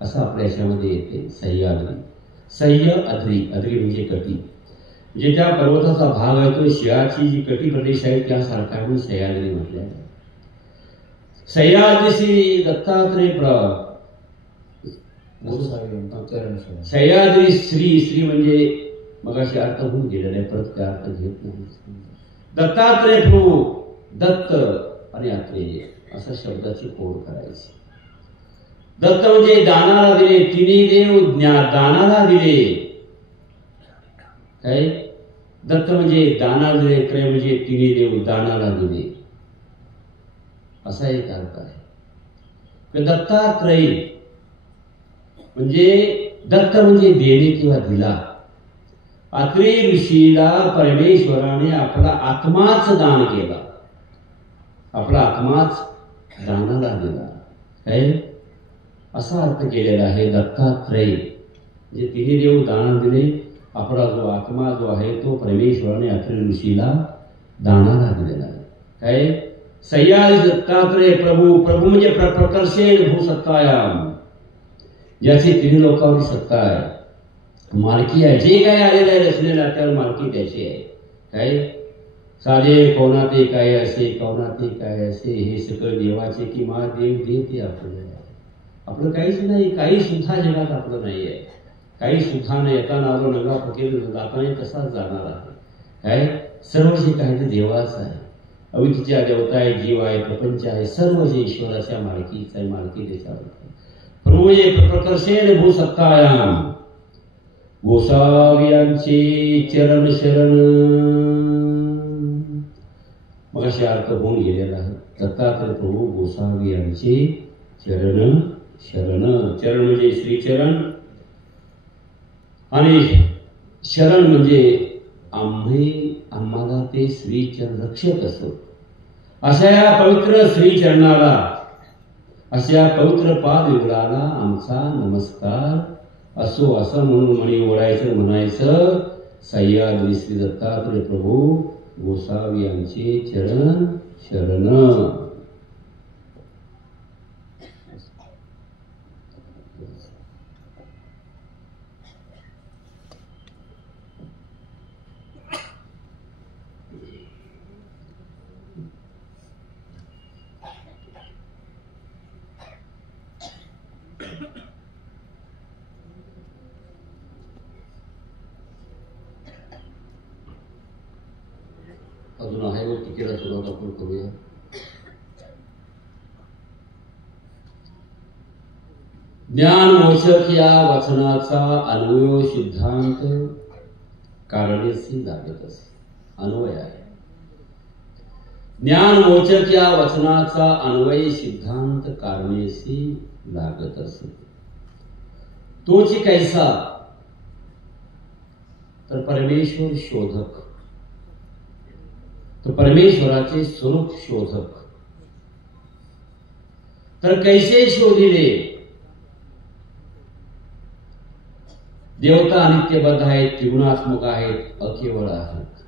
असं आपल्या याच्यामध्ये येते. सह्याद्री सह्य आद्री आद्री म्हणजे कटी म्हणजे त्या पर्वताचा भाग आहे तो सिंहाची जी कटी प्रदेश आहे त्यासारखा म्हणून सह्याद्री म्हटले आहे. सह्याद्री श्री दत्तात्रय गोसावी यांचे चरण शरण. सह्याद्री श्री म्हणजे मगाशी अर्थ होऊन गेलेला आहे, परत काय अर्थ घेत नाही. दत्तात्रय प्रभू, दत्त आणि आत्रेय असा शब्दाची कोड करायची. दत्त म्हणजे दानाला दिले, तिन्ही देव दानाला दिले. काय दत्त म्हणजे दानाला दिले, त्रय म्हणजे तिन्ही देव दानाला दिले, असा एक अर्थ आहे. दत्तात्रय म्हणजे दत्त म्हणजे देणे किंवा दिला. आत्रेय ऋषीला परमेश्वराने आपला आत्माच दान केला, आपला आत्माच दानाला दिला. काय असा अर्थ केलेला आहे दत्तात्रय म्हणजे तिन्ही देव दानाला दिले. आपला जो आत्मा जो आहे तो परमेश्वराने आत्रेय ऋषीला दानाला दिलेला आहे. काय सह्याद्री दत्तात्रय प्रभू, प्रभू म्हणजे प्रकर्षेण भूसत्तायाम, ज्याची तिन्ही लोकांवरची सत्ता आहे, मालकी आहे. जे काय आलेलं आहे रचनेला त्यावर मालकी त्याची आहे. काय साधे कोणाते काय असे, कोणाते काय असे, हे सगळं देवाचे की मा देव देते आपल्याला. आपलं काहीच नाही, काही सुद्धा जगात आपलं नाही आहे. काही सुद्धा नाही. येताना आलो नगा फकीर, जाताना तसाच जाणार आहे. काय सर्व जे काही ते देवाच आहे. अवितीच्या देवता आहे, जीव आहे, प्रपंच आहे, सर्व जे ईश्वराच्या मालकीच आहे, मालकी त्याच्यावर. प्रभू प्रकर्षेण भूसत्तायाम, गोसावियांचे चरण शरण. मग असे अर्थ होऊन गेलेला आहे. दत्तात्रय प्रभू गोसावियांचे चरण शरण. चरण म्हणजे श्रीचरण आणि शरण म्हणजे आम्हाला ते श्रीचरण रक्षक असो. अशा या पवित्र श्रीचरणाला, अशा पवित्र पादयुगलाला आमचा नमस्कार असो. असं म्हणून म्हणी ओळायचं, म्हणायचं सह्याद्री श्री दत्तात्रय प्रभू गोसावी यांचे चरण शरण. अजून आहे व टीकेला सुरुवात आपण करूया. ज्ञानमोचक या वचनाचा अन्वय सिद्धांत कारणेशी लागत असे. अन्वय आहे. ज्ञानमोचक या वचनाचा अन्वय सिद्धांत कारणेशी लागत असे. तोची कैसा तर परमेश्वर शोधक, तो परमेश्वराचे स्वरूप शोधक. तर कैसे शोधिले? देवता अनित्यबद्ध आहेत, त्रिगुणात्मक आहेत, अकेवळ आहेत.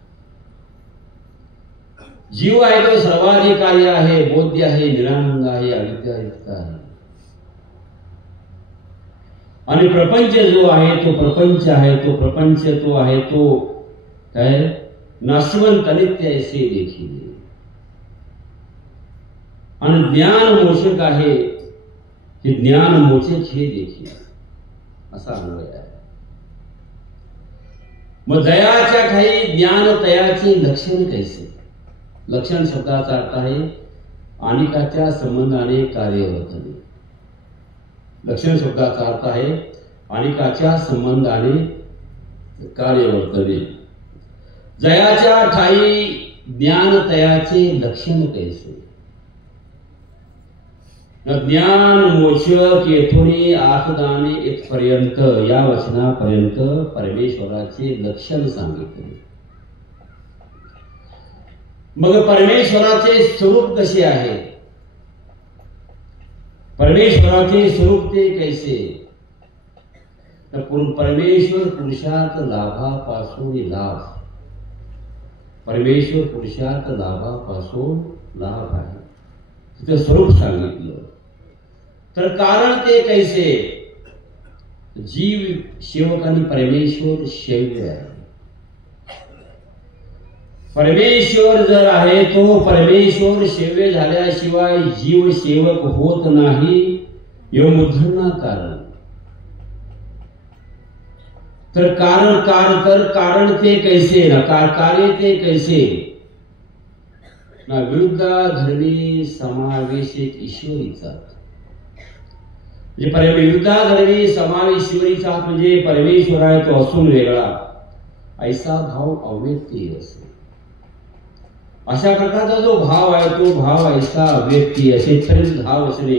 जीव आहे तो सर्वाधिकारी आहे, बोध्य आहे, निरानंद आहे, अविद्यायुक्त आहे. आणि प्रपंच जो आहे तो प्रपंच आहे, तो प्रपंच तो आहे तो काय नाशवंत अनित्य ऐसे देखील. आणि ज्ञान मोचक आहे, हे ज्ञान मोचक हे देखील असा अन्वय आहे. मग दयाच्या काही ज्ञान तयाचे लक्षण कैसे? लक्षण शब्दाचा अर्थ आहे अनेकाच्या संबंधाने कार्य वर्तने. लक्षण शब्दाचा अर्थ आहे अनेकाच्या संबंधाने कार्य वर्तने. जयाच्या ठाई ज्ञान तयाचे लक्षण कैसे? ज्ञान मोचक येथून आखदाने इथपर्यंत या वचनापर्यंत परमेश्वराचे लक्षण सांगितले. मग परमेश्वराचे स्वरूप कसे आहे? परमेश्वराचे स्वरूप ते कैसे? तर परमेश्वर पुरुषार्थ लाभापासून लाभ. परमेश्वर पुरुषार्थ लाभापासून लाभ आहे. तिचं स्वरूप सांगितलं. तर कारण ते कैसे? जीव सेवक आणि परमेश्वर शैव्य आहे. परमेश्वर जर आहे तो परमेश्वर सेव्य झाल्याशिवाय जीव सेवक होत नाही. यो मुद्रणा कारण तर कारण कारण ते कैसे ना कार्य ते कैसे ना विरुद्ध धर्मी समावेशित ईश्वरीचा म्हणजे विरुद्ध धर्मी समावेश ईश्वरीचा म्हणजे परमेश्वर आहे तो असून वेगळा ऐसा भाव अव्यक्तीय असे अशा प्रकारचा जो भाव आहे तो भाव ऐसा अव्यक्तीय असे तरी भाव असणे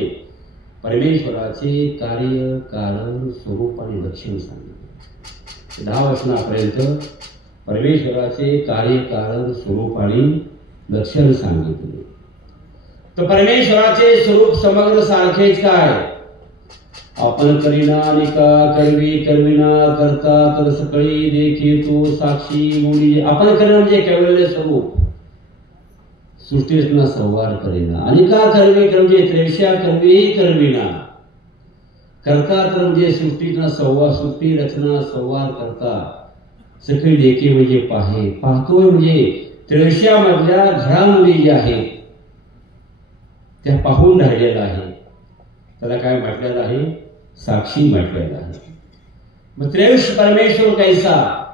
परमेश्वराचे कार्य कारण स्वरूप आणि लक्षण सांगितले 10 वचनापर्यंत परमेश्वराचे कार्य कारण स्वरूप आणि लक्षण सांगितले तर परमेश्वराचे स्वरूप समग्र सारखेच काय आपण करीना निका करविना करता तर सकळी देखी तो साक्षी मुली आपण करीना म्हणजे केवळ स्वरूप सृष्टी रचना संवार करीना अनिका करवी म्हणजे त्रेविष्या करविना करता तर म्हणजे सृष्टी रचना संवार करता सकळी देखी म्हणजे पाहतोय म्हणजे त्रेविष्या मधल्या घडामोडी ज्या आहेत त्या पाहून राहिलेला आहे त्याला काय म्हटलेलं आहे साक्षी म्हटलेलं आहे मग त्रैविष परमेश्वर कैसा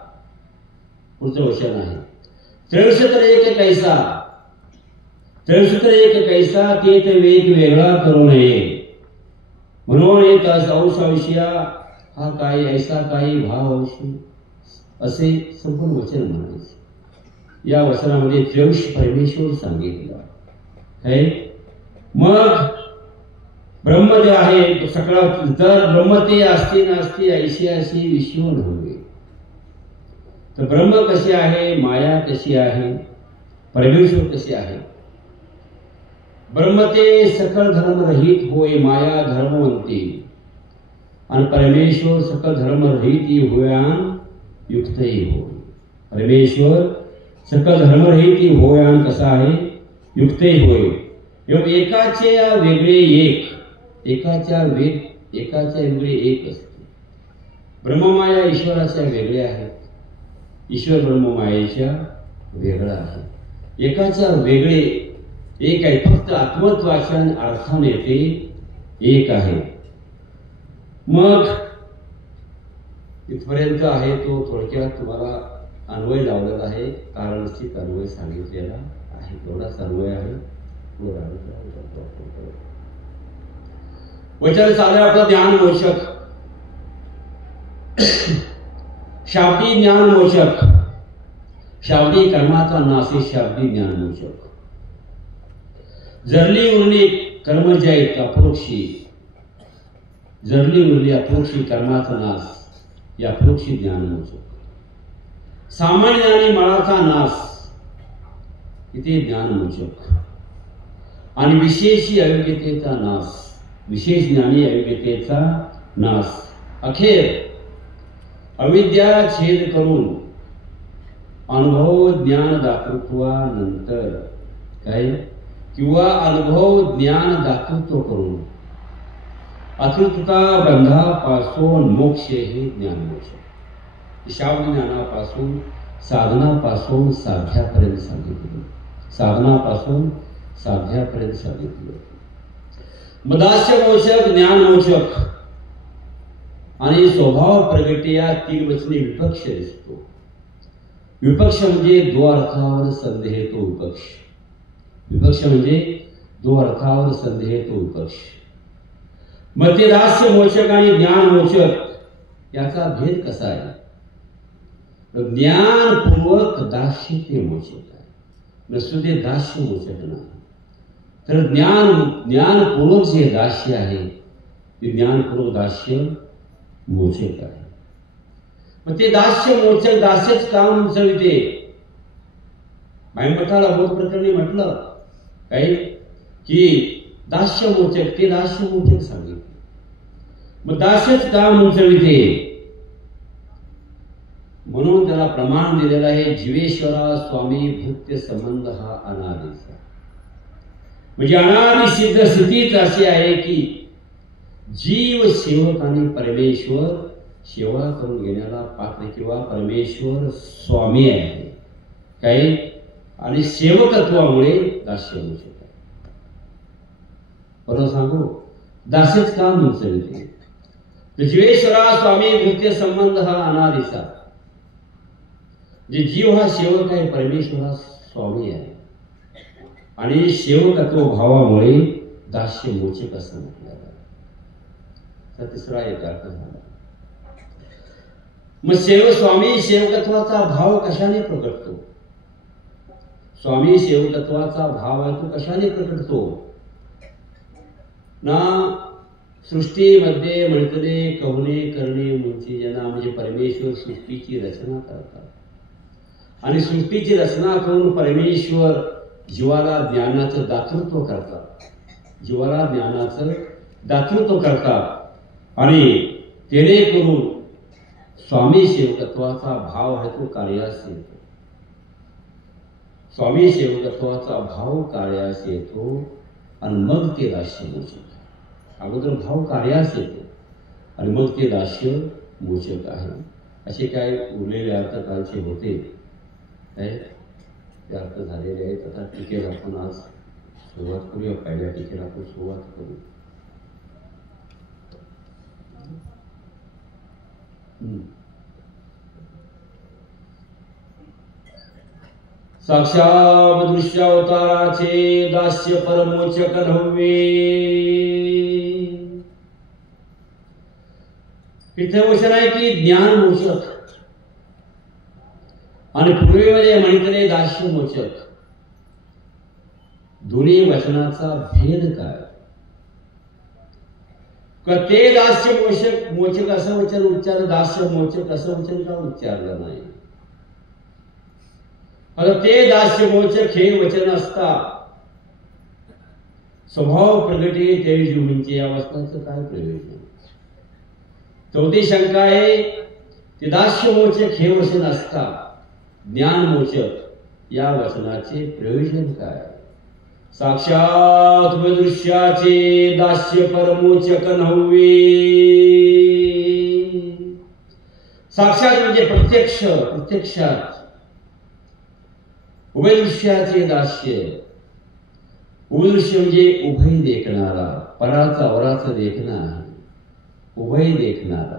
पुढचं वचन आहे त्रैविष तर एक कैसा ते ते वेगवेगळा करू नये म्हणून एक अंशाविषया हा काही ऐसा काही भाव अंशी असे संपूर्ण वचन म्हणायचे या वचनामध्ये त्रैविष परमेश्वर सांगितलं आहे मग ब्रह्म जे आहे सगळा जर ब्रह्म ते असते नसते ऐशी विश्व नव्हे तर ब्रह्म कसे आहे माया कशी आहे परमेश्वर कसे आहे ब्रह्म ते सकल धर्म रहित होय माया धर्मवंती आणि परमेश्वर सकल धर्म रहित होयान युक्तही होय परमेश्वर सकल धर्म रहित होयान कसा आहे युक्तही होय एकाचे वेगळे एकाच्या वेगळे एक असते ब्रह्ममाया ईश्वराच्या वेगळ्या आहेत ईश्वर ब्रह्ममायेच्या वेगळा आहे एकाच्या वेगळे एक आहे फक्त आत्मत्वाच्या अर्थाने ते एक आहे मग इथपर्यंत आहे तो थोडक्यात तुम्हाला अन्वय लावलेला आहे कारणस्थित अन्वय सांगितलेला आहे तेवढाच अन्वय आहे वचन चालू आपलं ज्ञान मोचक शाब्दी ज्ञान मोचक शाब्दी कर्माचा नाश शाब्दी ज्ञान मोचक जरली उरली कर्म जैत अप्रोक्षी जरली उरली अप्रोक्षी कर्माचा नाश या अप्रोक्षी ज्ञान मोचक सामान्य आणि मळाचा नाश इथे ज्ञान मोचक आणि विशेषी अयोग्यतेचा नाश विशेष ज्ञानी अयोग्यतेचा नाश अखेर अविद्या छेद करून अनुभव ज्ञान दातृत्वानंतर काय किंवा अनुभव ज्ञान दातृत्व करून अतृप्तता बंधापासून मोक्ष हे ज्ञान मोक्ष शाब्द ज्ञानापासून साधनापासून साध्यापर्यंत सांगितले साधनापासून साध्यापर्यंत सांगितले मदास्य मोचक ज्ञान मोचक आणि स्वभाव प्रगती या 3 वचने विपक्ष दिसतो विपक्ष म्हणजे दो अर्थावर संदेह तो विपक्ष म्हणजे दो अर्थावर संदेह तो विपक्ष मग ते दास्य मोचक आणि ज्ञान मोचक याचा भेद कसा आहे ज्ञानपूर्वक दास्य ते मोचक आहे नसतो ते दास्य मोचक नाही तर ज्ञानपूर्वक जे दास्य आहे ते ज्ञानपूर्वक दास्य मोचक आहे मग ते दास्य मोचक दास्यच काम उचलते भाईमठाला बोध प्रकरणी म्हटलं काय की दास्य मोचक ते दास्य मोचक सांगितले मग दास्यच काम उचलते म्हणून त्याला प्रमाण दिलेलं आहे जीवेश्वरा स्वामी भृत्य संबंध हा अनादिचा म्हणजे अनादि सिद्ध स्थितीच अशी आहे की जीव सेवक आणि परमेश्वर सेवा करून घेण्याला पात्र किंवा परमेश्वर स्वामी आहे काय आणि सेवकत्वामुळे दास्य होऊ शकते बरोबर सांगू दास्यच काम उचलते जीवेश्वरा स्वामी वृत्य संबंध हा अनादिचा. जे जीव हा सेवक आहे, परमेश्वरा स्वामी आहे. आणि सेवकत्व भावामुळे दास्य मोचक असं म्हटलं जातं. तिसरा एक अर्थ झाला. मग स्वामी सेवकत्वाचा भाव कशाने प्रकटतो? स्वामी सेवकत्वाचा भाव आहे तो कशाने प्रकटतो ना? सृष्टीमध्ये म्हणतले कवने करणे मुंची जना, म्हणजे परमेश्वर सृष्टीची रचना करतात. आणि सृष्टीची रचना करून परमेश्वर जीवाला ज्ञानाचं दातृत्व करतात. जीवाला ज्ञानाचं दातृत्व करतात. आणि तेने करून स्वामी सेवकत्वाचा भाव आहे तो कार्यास येतो. स्वामी सेवकत्वाचा भाव कार्यास येतो आणि मग ते दास्य मोचक. अगोदर भाव कार्यास येतो आणि मग ते दास्य मोचक आहे. असे काय उरलेले अर्थ कालचे होते ते अर्थ झालेले आहेत. आता टीकेला आपण आज सुरुवात करूया. पहिल्या टीकेला आपण सुरुवात करू. साक्षात दृश्यावताराचे दास्य परमोचक नव्हे. इथे वचन आहे की ज्ञान मोचक आणि पूर्वीमध्ये म्हणितले दास्य मोचक. दोन्ही वचनाचा भेद काय? का ते दास्य मोचक मोचक असं वचन उच्चारलं, दास्य मोचक असं वचन का उच्चारलं नाही? आता ते दास्य मोचक हे वचन असता स्वभाव प्रगटी ते जीवनची या वचनाचं काय प्रयोजन? चौथी शंका आहे ते दास्य मोचक हे वचन असता ज्ञान मोचक या वचनाचे प्रयोजन काय? साक्षात दृश्याचे दास्य परमोचक नव्हे. साक्षात म्हणजे प्रत्यक्ष, प्रत्यक्षात. उभयदृश्याचे दास्य. उभयदृश्य म्हणजे उभय देखणारा, पराचा वराचा देखणा आहे. उभय देखणारा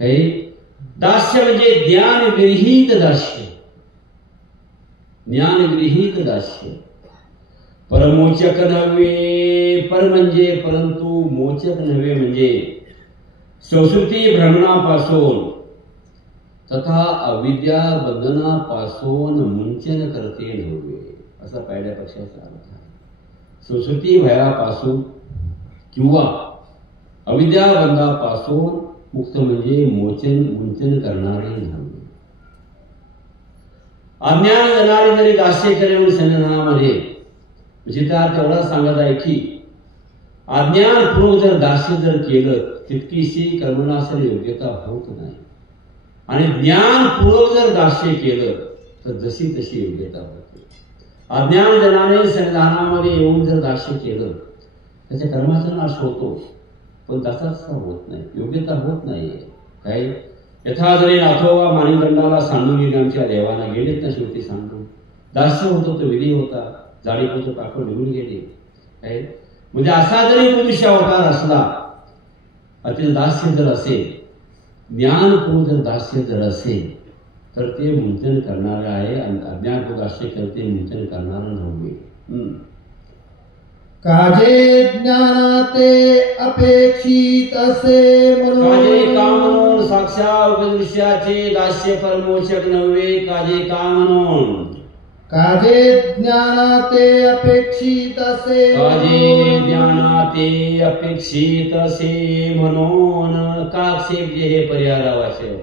हे दास्य म्हणजे ज्ञान विरहित दास्य. ज्ञान विरहित दास्य. परमोचक नव्हे. पर म्हणजे परंतु, मोचक नव्हे म्हणजे संस्कृती भ्रमणापासून तथा अविद्या बंधनापासून मुंचन करते नव्हे, असा पहिल्या पक्षाचा अर्थ आहे. संस्कृती भयापासून किंवा अविद्या बंधापासून मुक्त म्हणजे मुंचन करणारे नव्हे. अज्ञान जाणारे जरी दास्य करून संधानामध्ये म्हणजे त्या तेवढा सांगत आहे की अज्ञानपूर्वक जर दास्य जर केलं तितकीशी कर्मणासर योग्यता होत नाही. आणि ज्ञानपूर्वक जर दास्य केलं तर जशी तशी योग्यता होते. अज्ञान जनाने संधानामध्ये येऊन जर दास्य केलं त्याच्या कर्माचा नाश होतो, पण तसाच होत नाही, योग्यता होत नाही. काय यथा जरी नाथोबा माणिकदंडाला सांडून गेले, आमच्या देवाला गेलेत ना शेवटी सांडून. दास्य होतो तो विधी होता, जाणीपुरतं पाकड निघून गेले. काय म्हणजे असा जरी मनुष्य अवतार असला, अति दास्य जर असेल, ज्ञानपूर्ण जर दास्य जर असेल तर ते मुंचन करणारे आहे. आणि अज्ञानपूर्ण दास्य करते मुंचन करणारं नव्हे. काजे ज्ञानाते अपेक्षित असे म्हणून. काजे का म्हणून साक्षात दृश्याचे दास्य परमोचक नव्हे. काजे का म्हणून. काजे ज्ञानाते अपेक्षित असे. काजे ज्ञानाते अपेक्षित असे म्हणून. काक्षेप जे हे पर्यायावाचे.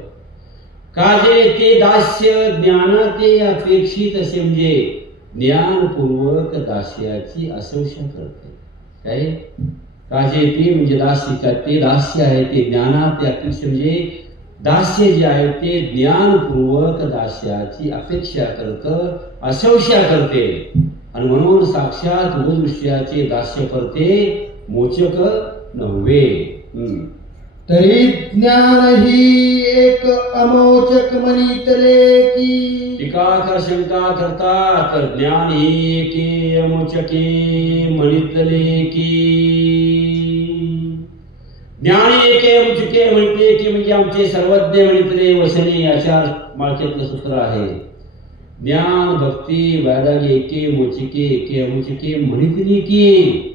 काजे ते दास्य ज्ञानाते अपेक्षित असे म्हणजे ज्ञानपूर्वक दास्याची असंशा करते. काय काजे ते म्हणजे दास्य, ते दास्य आहे ते ज्ञानात ते अपेक्षा म्हणजे दास्य जे आहे ते ज्ञानपूर्वक दास्याची अपेक्षा करतं, असंशा करते. आणि म्हणून साक्षात दृश्याचे दास्य करते, मोचक नव्हे. तरी ज्ञान ही एक अमोचक म्हणितले की. टीकाकार शंका करतात ज्ञान ही एके अमोचके म्हणितले की. ज्ञान एके मुचके म्हणते की म्हणजे आमचे सर्वज्ञ म्हणितले वसने आचार माळकेतलं सूत्र आहे. ज्ञान भक्ती वैराग्य एके मोचिके एके अमुचिके म्हणितली की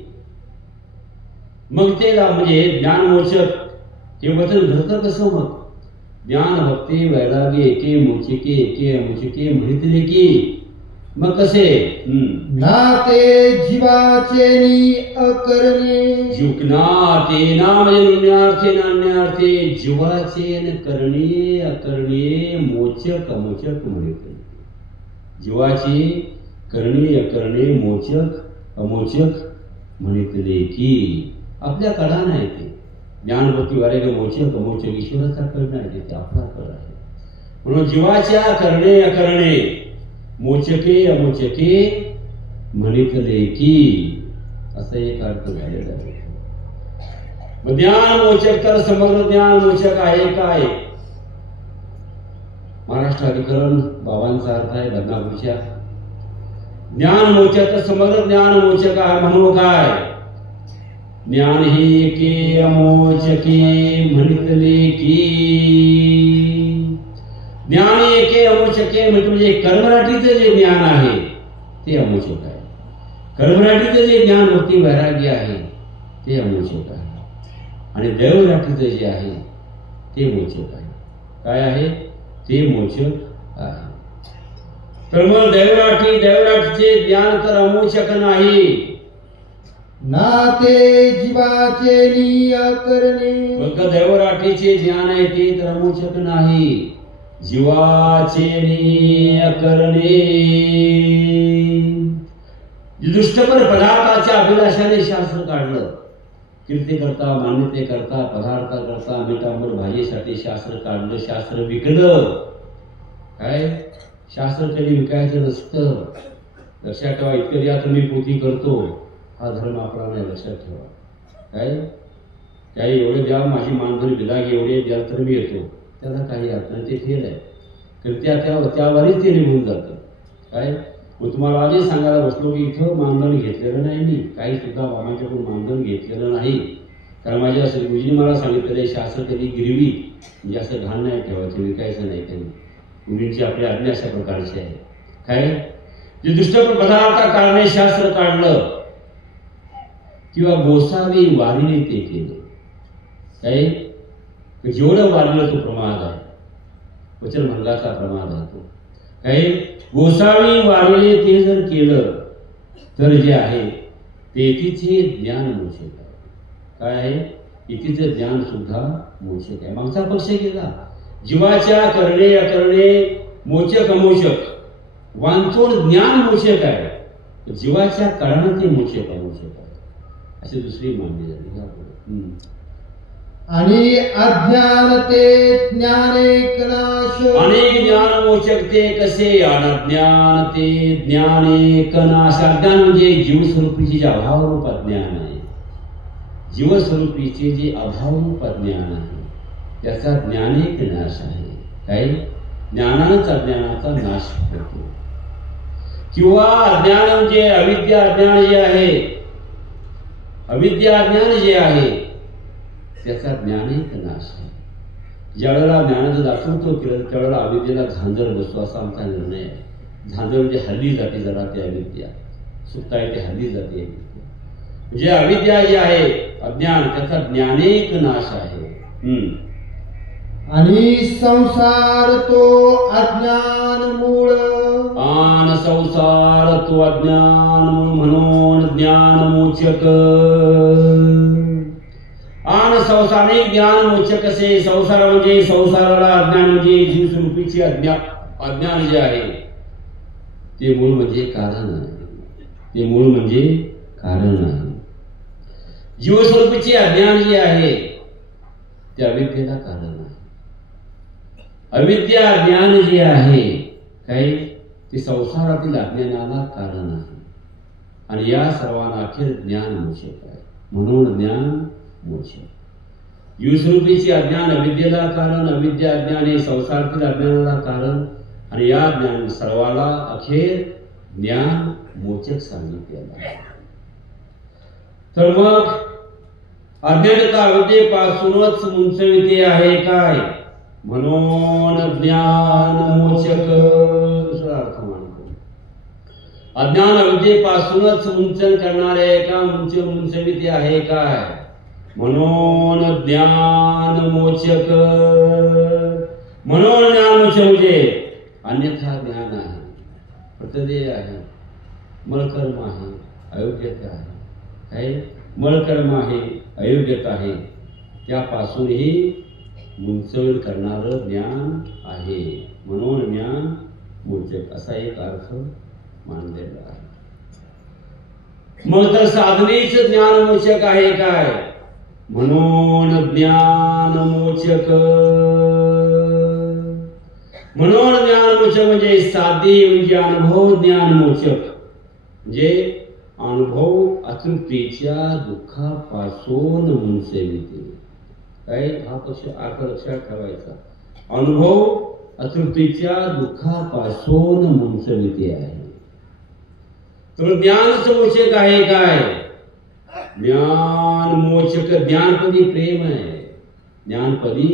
मग ते म्हणजे ज्ञान मोचक हे वचन घडतं कसं? मग ज्ञान भक्ती वैराग्य एके मोचिके एके अमुचिके म्हणितले की मग कसे? नाते जीवाचे नि अकरणे. जुकनाते ना म्हणजे नुण्यार्थे नान्यार्थे जीवाचे न करणे अकरणे मोचक अमोचक म्हणितले. जीवाची करणे अकरणे मोचक अमोचक म्हणितले की आपल्या कळा नाही. ते ज्ञान भक्ती वैराग्य मोचक अमोचक ईश्वराचा कळ नाही, ते आपला कळ आहे. म्हणून जीवाच्या करणे अकरणे मोचके अमोचके म्हणितले की असं एक अर्थ झालेला आहे. ज्ञान मोचक तर समग्र ज्ञान मोचक आहे काय? महाराष्ट्र अधिकरण बाबांचा अर्थ आहे बदनापूरच्या. ज्ञान मोचक तर समग्र ज्ञान मोचक आहे म्हणून काय? ज्ञान ही एके अमोचके म्हणितले की. ज्ञान एके अमोचके म्हणजे कर्मराटीचं जे ज्ञान आहे ते अमोचक आहे. कर्मराटीचं जे ज्ञान भक्ती वैराग्य आहे ते अमोचक आहे. आणि दैवराटीचं जे आहे ते मोचक आहे. काय आहे ते? मोचक आहे. तर मग दैवराटीचे ज्ञान तर अमोचक नाही. नाते जीवाचे नि अकरणे. मग दैवराटीचे ज्ञान आहे ते तर अमोचक नाही. जीवाचे नि अकरणे दृष्टपर पदार्थाच्या अभिलाषाने शास्त्र काढलं. कीर्ती करता मान्यते करता पदार्थ करता मीठांबर भाजीसाठी शास्त्र काढलं. शास्त्र विकलं. काय? शास्त्र कधी विकायचं नसतं. लक्षात ठेवा. इतकं द्या तुम्ही पोथी करतो हा धर्म आपला नाही. लक्षात ठेवा. काय? काही एवढे द्या माझी मानधन बिलागी एवढे द्या तर मी येतो, त्याला काही अर्थ नाही. ते फेल आहे. तर त्यावरच ते निघून जातं. काय? मग तुम्हाला आधी सांगायला बसलो की इथं मानधन घेतलेलं नाही. मी काही सुद्धा बाबांच्याकडून मानधन घेतलेलं नाही. कारण माझ्या गुरुजीने मला सांगितलेलं शास्त्र कधी गिरवी म्हणजे असं घाण नाही ठेवायचं, विकायचं नाही. त्यांनी मुलींची आपली आज्ञा अशा प्रकारची आहे. काय? जे दुष्टपर पदार्थ काढणे शास्त्र काढलं किंवा गोसावी वारीने ते केले. काय? जेवढं वाढलं तो प्रमाद आहे. वचन भंगाचा प्रमाद आहे तो. काही गोसावी वारीने ते जर केलं तर जे आहे ते इतिचे ज्ञान मोचक आहे. काय आहे? इतिचं ज्ञान सुद्धा मोचक आहे. मागचा पक्ष गेला. जीवाच्या करणे अकरणे मोचक अमोचक वांचोड ज्ञान मोचक आहे. जीवाच्या कारणाने ते मोचक अमोचक आहे अशी दुसरी मांडणी झाली. आणि अज्ञान ते ज्ञानेक नाश. अनेक ज्ञान मोचक ते कसे? अज्ञान ते ज्ञानेक नाश. अज्ञान म्हणजे जीवस्वरूपीचे जे अभावरूप अज्ञान आहे. जीवस्वरूपीचे जे अभावरूप अज्ञान आहे त्याचा ज्ञानेक नाश आहे. काय? ज्ञानानंच अज्ञानाचा नाश होतो. किंवा अज्ञान म्हणजे अविद्या अज्ञान जे आहे, अविद्या अज्ञान जे आहे त्याचा ज्ञानेक नाश आहे. ज्यावेळेला ज्ञानाचं दाखवतो केलं त्यावेळेला अविद्येला झांजर बसतो असा आमचा निर्णय आहे. झांजर म्हणजे हल्ली जाते जरा ते अविद्या. सुद्धा आहे ते हल्ली जाते. म्हणजे अविद्या जी आहे अज्ञान त्याचा ज्ञानेक नाश आहे. आणि संसार तो अज्ञान मूळ. आन संसार तो अज्ञान मूळ म्हणून ज्ञान मोचक. आन संसारिक ज्ञान मोचक असे. संसार म्हणजे संसाराला अज्ञान म्हणजे जीवस्वरूपीचे अज्ञान जे आहे ते मूळ म्हणजे कारण आहे. ते मूळ म्हणजे कारण आहे. जीवस्वरूपीचे अज्ञान जे आहे ते अविद्येला कारण आहे. अविद्या अज्ञान जे आहे काही ते संसारातील अज्ञानाला कारण आहे. आणि या सर्वांना अखेर ज्ञान मोचक आहे. म्हणून ज्ञान मोचक. जीवस्वरूपीचे अज्ञान अविद्येला कारण, अविद्या अज्ञान हे संसारातील अज्ञानाला कारण आणि या ज्ञान सर्वाला अखेर ज्ञान मोचक सांगितलेलं आहे. तर मग अज्ञानता विद्येपासूनच मुंचविते आहे काय, म्हणून ज्ञान मोचक. दुसरा अर्थ मानतो, अज्ञान विद्येपासूनच मुंचन करणारे का मुंचविते आहे काय, म्हणून ज्ञान मोचक. म्हणून ज्ञान मोचक म्हणजे अन्यथा ज्ञान आहे, प्रत्यदेय आहे, मलकर्म आहे, अयोग्यता आहे. काय मलकर्म आहे, अयोग्यता आहे, त्यापासूनही मुंचवण करणारं ज्ञान आहे, म्हणून ज्ञान मोचक असा एक अर्थ मानलेला आहे. मग तर साधनेच ज्ञान मोचक आहे काय, म्हणून ज्ञान मोचक. म्हणून ज्ञान मोचक म्हणजे साध्य म्हणजे अनुभव ज्ञान मोचक म्हणजे अनुभव अतृप्तीच्या दुःखापासून मुंचविते. काय हा पक्ष अर्थ लक्षात ठेवायचा, अनुभव अतृप्तीच्या दुःखापासून मुंचविते आहे. तर ज्ञानच मोचक आहे काय, ज्ञान मोचक. ज्ञानपदी प्रेम आहे, ज्ञानपदी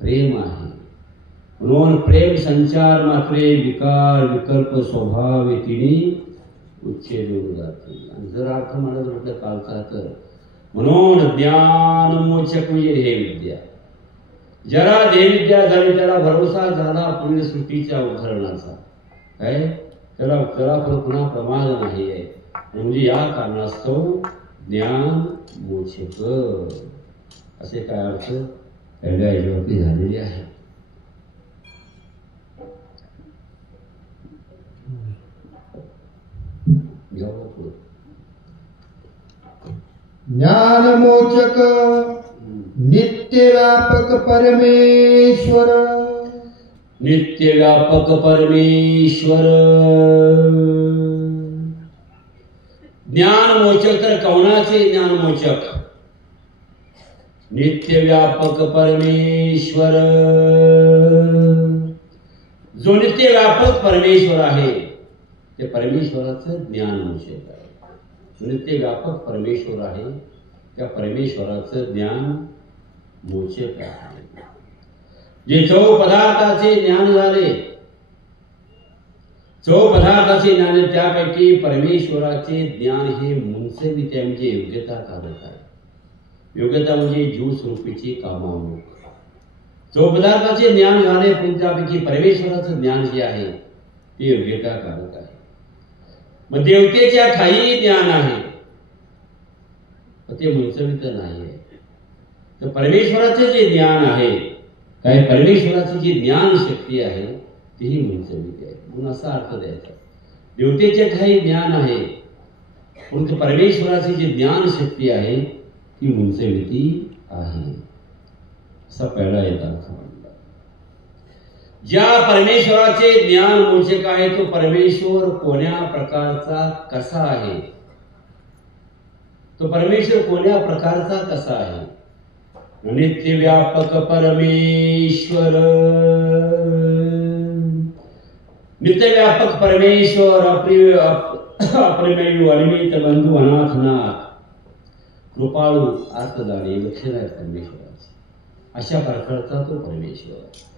प्रेम आहे, म्हणून प्रेम संचार मात्रे विकार विकल्प स्वभाव तिने उच्छेद होऊन जाते. आणि जर अर्थ म्हणत म्हटलं कालचा तर म्हणून ज्ञान मोचक म्हणजे ध्येय विद्या. जरा ध्येय विद्या झाली त्याला भरोसा झाला पुण्य सृष्टीच्या उद्धरणाचा. काय त्याला पुन्हा प्रमाद नाही आहे, म्हणजे या कारणास्तव ज्ञान मोचक असे काय अर्थ पहिल्या याच्यावरती झालेले आहे. ज्ञान मोचक नित्य व्यापक परमेश्वर. नित्य व्यापक परमेश्वर. ज्ञान मोचक तर कवनाचे ज्ञान मोचक, नित्य व्यापक परमेश्वर. जो नित्य व्यापक परमेश्वर आहे ते परमेश्वराचं ज्ञान मोचक आहे. नित्य व्यापक परमेश्वर आहे त्या परमेश्वराचं ज्ञान मोचक आहे. जे चौ पदार्थाचे ज्ञान झाले, चौ पदार्थाचे ज्ञान त्यापैकी परमेश्वराचे ज्ञान हे मुंचविते म्हणजे योग्यता कारक आहे. योग्यता म्हणजे जीव स्वरूपीची कामामुख. चौ पदार्थाचे ज्ञान झाले पण त्यापैकी परमेश्वराचं ज्ञान जे आहे ते योग्यता कारक आहे. मग देवतेच्या ठाई ज्ञान आहे ते मुंचवित नाही आहे. तर परमेश्वराचे जे ज्ञान आहे, काय परमेश्वराची जी ज्ञान शक्ती आहे तीही मुंचवित आहे म्हणून असा अर्थ द्यायचा. देवतेच्या ठाई ज्ञान आहे परंतु परमेश्वराची जी ज्ञान शक्ती आहे ती मुंचविती आहे असा पहिला एक अर्थ म्हणला. ज्या परमेश्वराचे ज्ञान मोचक आहे तो परमेश्वर कोण्या प्रकारचा कसा आहे, तो परमेश्वर कोण्या प्रकारचा कसा आहे. नित्य व्यापक परमेश्वर. नित्य व्यापक परमेश्वर अप्रमेय अनिमित बंधू अनाथनाथ कृपाळू आर्तदानी लक्षण आहे परमेश्वराची. अशा प्रकारचा तो परमेश्वर आहे.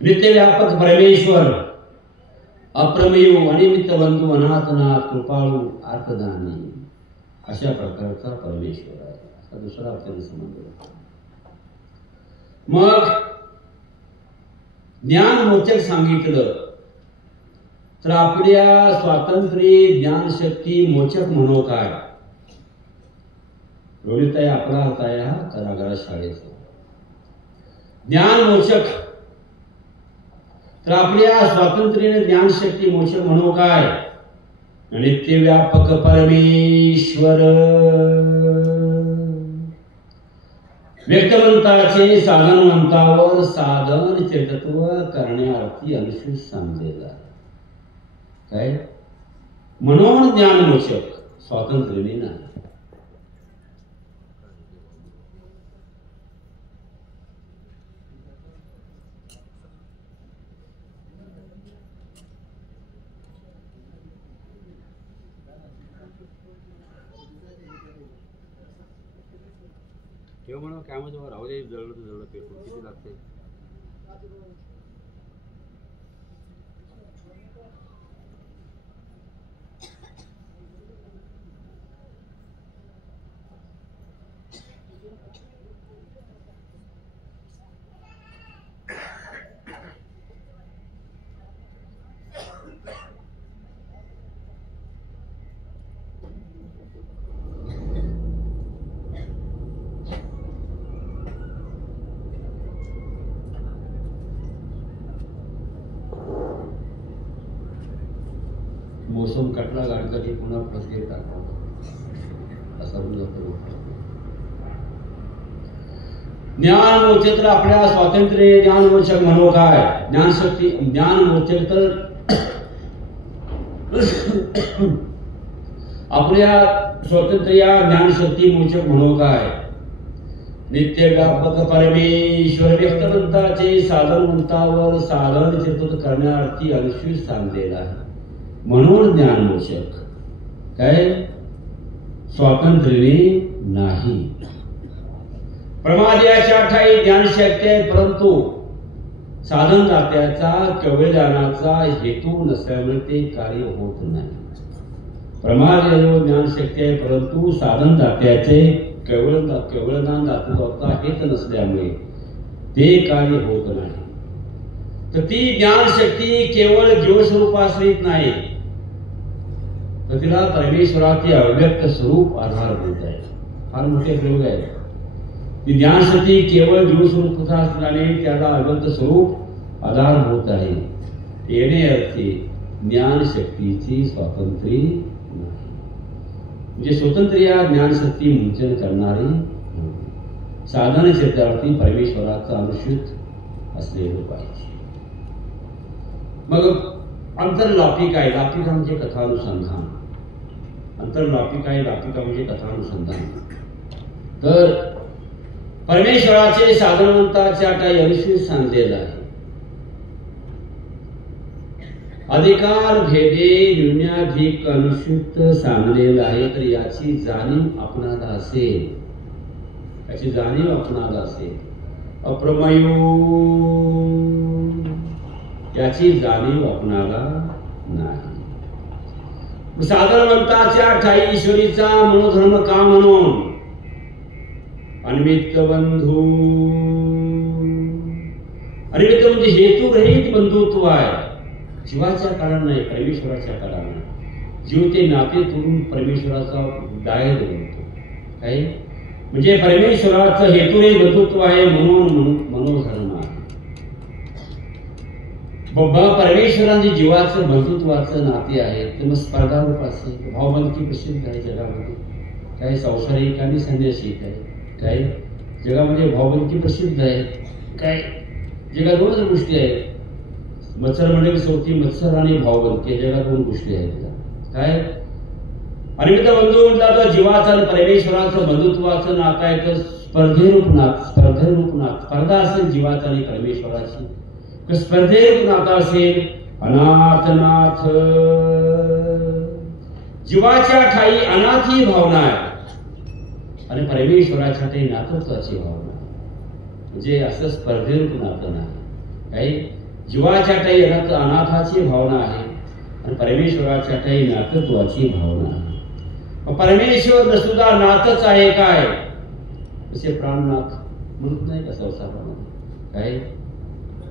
नित्य व्यापक परमेश्वर अप्रमेय अनिमित बंधू अनाथनाथ कृपाळू आर्तदानी अशा प्रकारचा परमेश्वर आहे. असा दुसरा आपल्याला समजला. मग ज्ञान मोचक सांगितलं तर आपल्या स्वातंत्र्य ज्ञानशक्ती मोचक म्हणू काय. रोहिताई आपला अर्थ आहे हा करागरा शाळेचा. ज्ञान मोचक तर आपल्या स्वातंत्र्याने ज्ञानशक्ती मोचक म्हणू काय. नित्य व्यापक परमेश्वर. व्यक्तवंताचे साधनवंतावर साधन चेतत्व करण्यार्थी अनुसूच सांगलेला काय. म्हणून ज्ञान मोचक स्वातंत्र्याने नाही. ठेव म्हणून काय म्हणतो राहू दे जळलं पेपर किती लागते मोसम कटला गाडकरी पुन्हा फसले टाका असा ज्ञान मोचक तर आपल्या स्वातंत्र्य ज्ञान मोचक म्हणू काय ज्ञानशक्ती ज्ञान मोचक तर आपल्या स्वातंत्र्य ज्ञानशक्ती मोचक म्हणू काय नित्य व्यापक परमेश्वर व्यक्तमंताचे साधनवंतावर साधन चिंतन करण्यार्थी अनुष्ठित सांगलेला आहे म्हणून ज्ञानमोचक काय स्वातंत्र्य नाही प्रमाद्याच्या ठाई ज्ञानशक्ती आहे परंतु साधन दात्याचा केवळ ज्ञानाचा हेतू नसल्यामुळे ते कार्य होत नाही प्रमाद ज्ञानशक्ती आहे परंतु साधन दात्याचे केवळ ज्ञान दातृत्वाचा हेत नसल्यामुळे ते कार्य होत नाही तर ती ज्ञानशक्ती केवळ जीवस्वरूपाश्रित नाही तर तिला परमेश्वराचे अव्यक्त स्वरूप आधारभूत आहे फार मोठे प्रयोग आहे ती ज्ञानशक्ती केवळ जीवस्वरूप असल्याने त्याला अव्यक्त स्वरूप आधारभूत आहे येणे अर्थी ज्ञानशक्तीची स्वातंत्र्य नाही म्हणजे स्वतंत्र्य ज्ञानशक्ती मुंचन करणारी साधन क्षेत्रावरती परमेश्वराचा अनुष्ठित असलेलं पाहिजे मग अंतर्लापिका आहे लापिका म्हणजे कथानुसंधान अंतर्लापिका आहे लापिका म्हणजे कथानुसंधान तर परमेश्वराचे साधनवंताच्या काही अनुष्ठित सांगलेलं आहे अधिकार भेदे न्यून्याधिक अनुष्ठित सांगलेलं आहे तर याची जाणीव आपणाला असेल अप्रमयो याची जाणीव आपणाला नाही साधनवंताच्या ठाई ईश्वरीचा मनोधर्म का म्हणून अन्मित बंधू अन्मित म्हणजे हेतू रहित बंधुत्व आहे जीवाच्या कारण नाही परमेश्वराच्या कारण जीव ते नाते तोडून परमेश्वराचा डायद बनतो काय म्हणजे परमेश्वराचं हेतुरहित बंधुत्व आहे म्हणून मनोधर्म आहे परमेश्वरांचे जीवाचं बंधुत्वाचं नाते आहे ते मग स्पर्धा रूप असेल भावबंधकी प्रसिद्ध आहे जगामध्ये काही संसारिक आणि संन्यासिक आहे काय जगामध्ये भावबंधकी प्रसिद्ध आहे काय जगात दोनच गोष्टी आहेत मत्सर म्हणजे शेवटी मत्सर आणि भावबंधकी जगात दोन गोष्टी आहेत काय अन्मित बंधू म्हटला तर जीवाचं आणि परमेश्वराचं बंधुत्वाचं नातं आहे तर स्पर्धेरूप नात स्पर्धा असेल जीवाचं आणि परमेश्वराची स्पर्धेरूप नाता असेल अनाथनाथ जीवाच्या ठाई अनाथी भावना आहे आणि परमेश्वराच्या ठाई नातत्वाची भावना म्हणजे असं स्पर्धेरूप नातं नाही काही जीवाच्या ठाई अनाथाची भावना आहे आणि परमेश्वराच्या ठाई नातत्वाची भावना आहे परमेश्वर सुद्धा नातच आहे काय असे प्राणनाथ म्हणत नाही का संसारामध्ये काय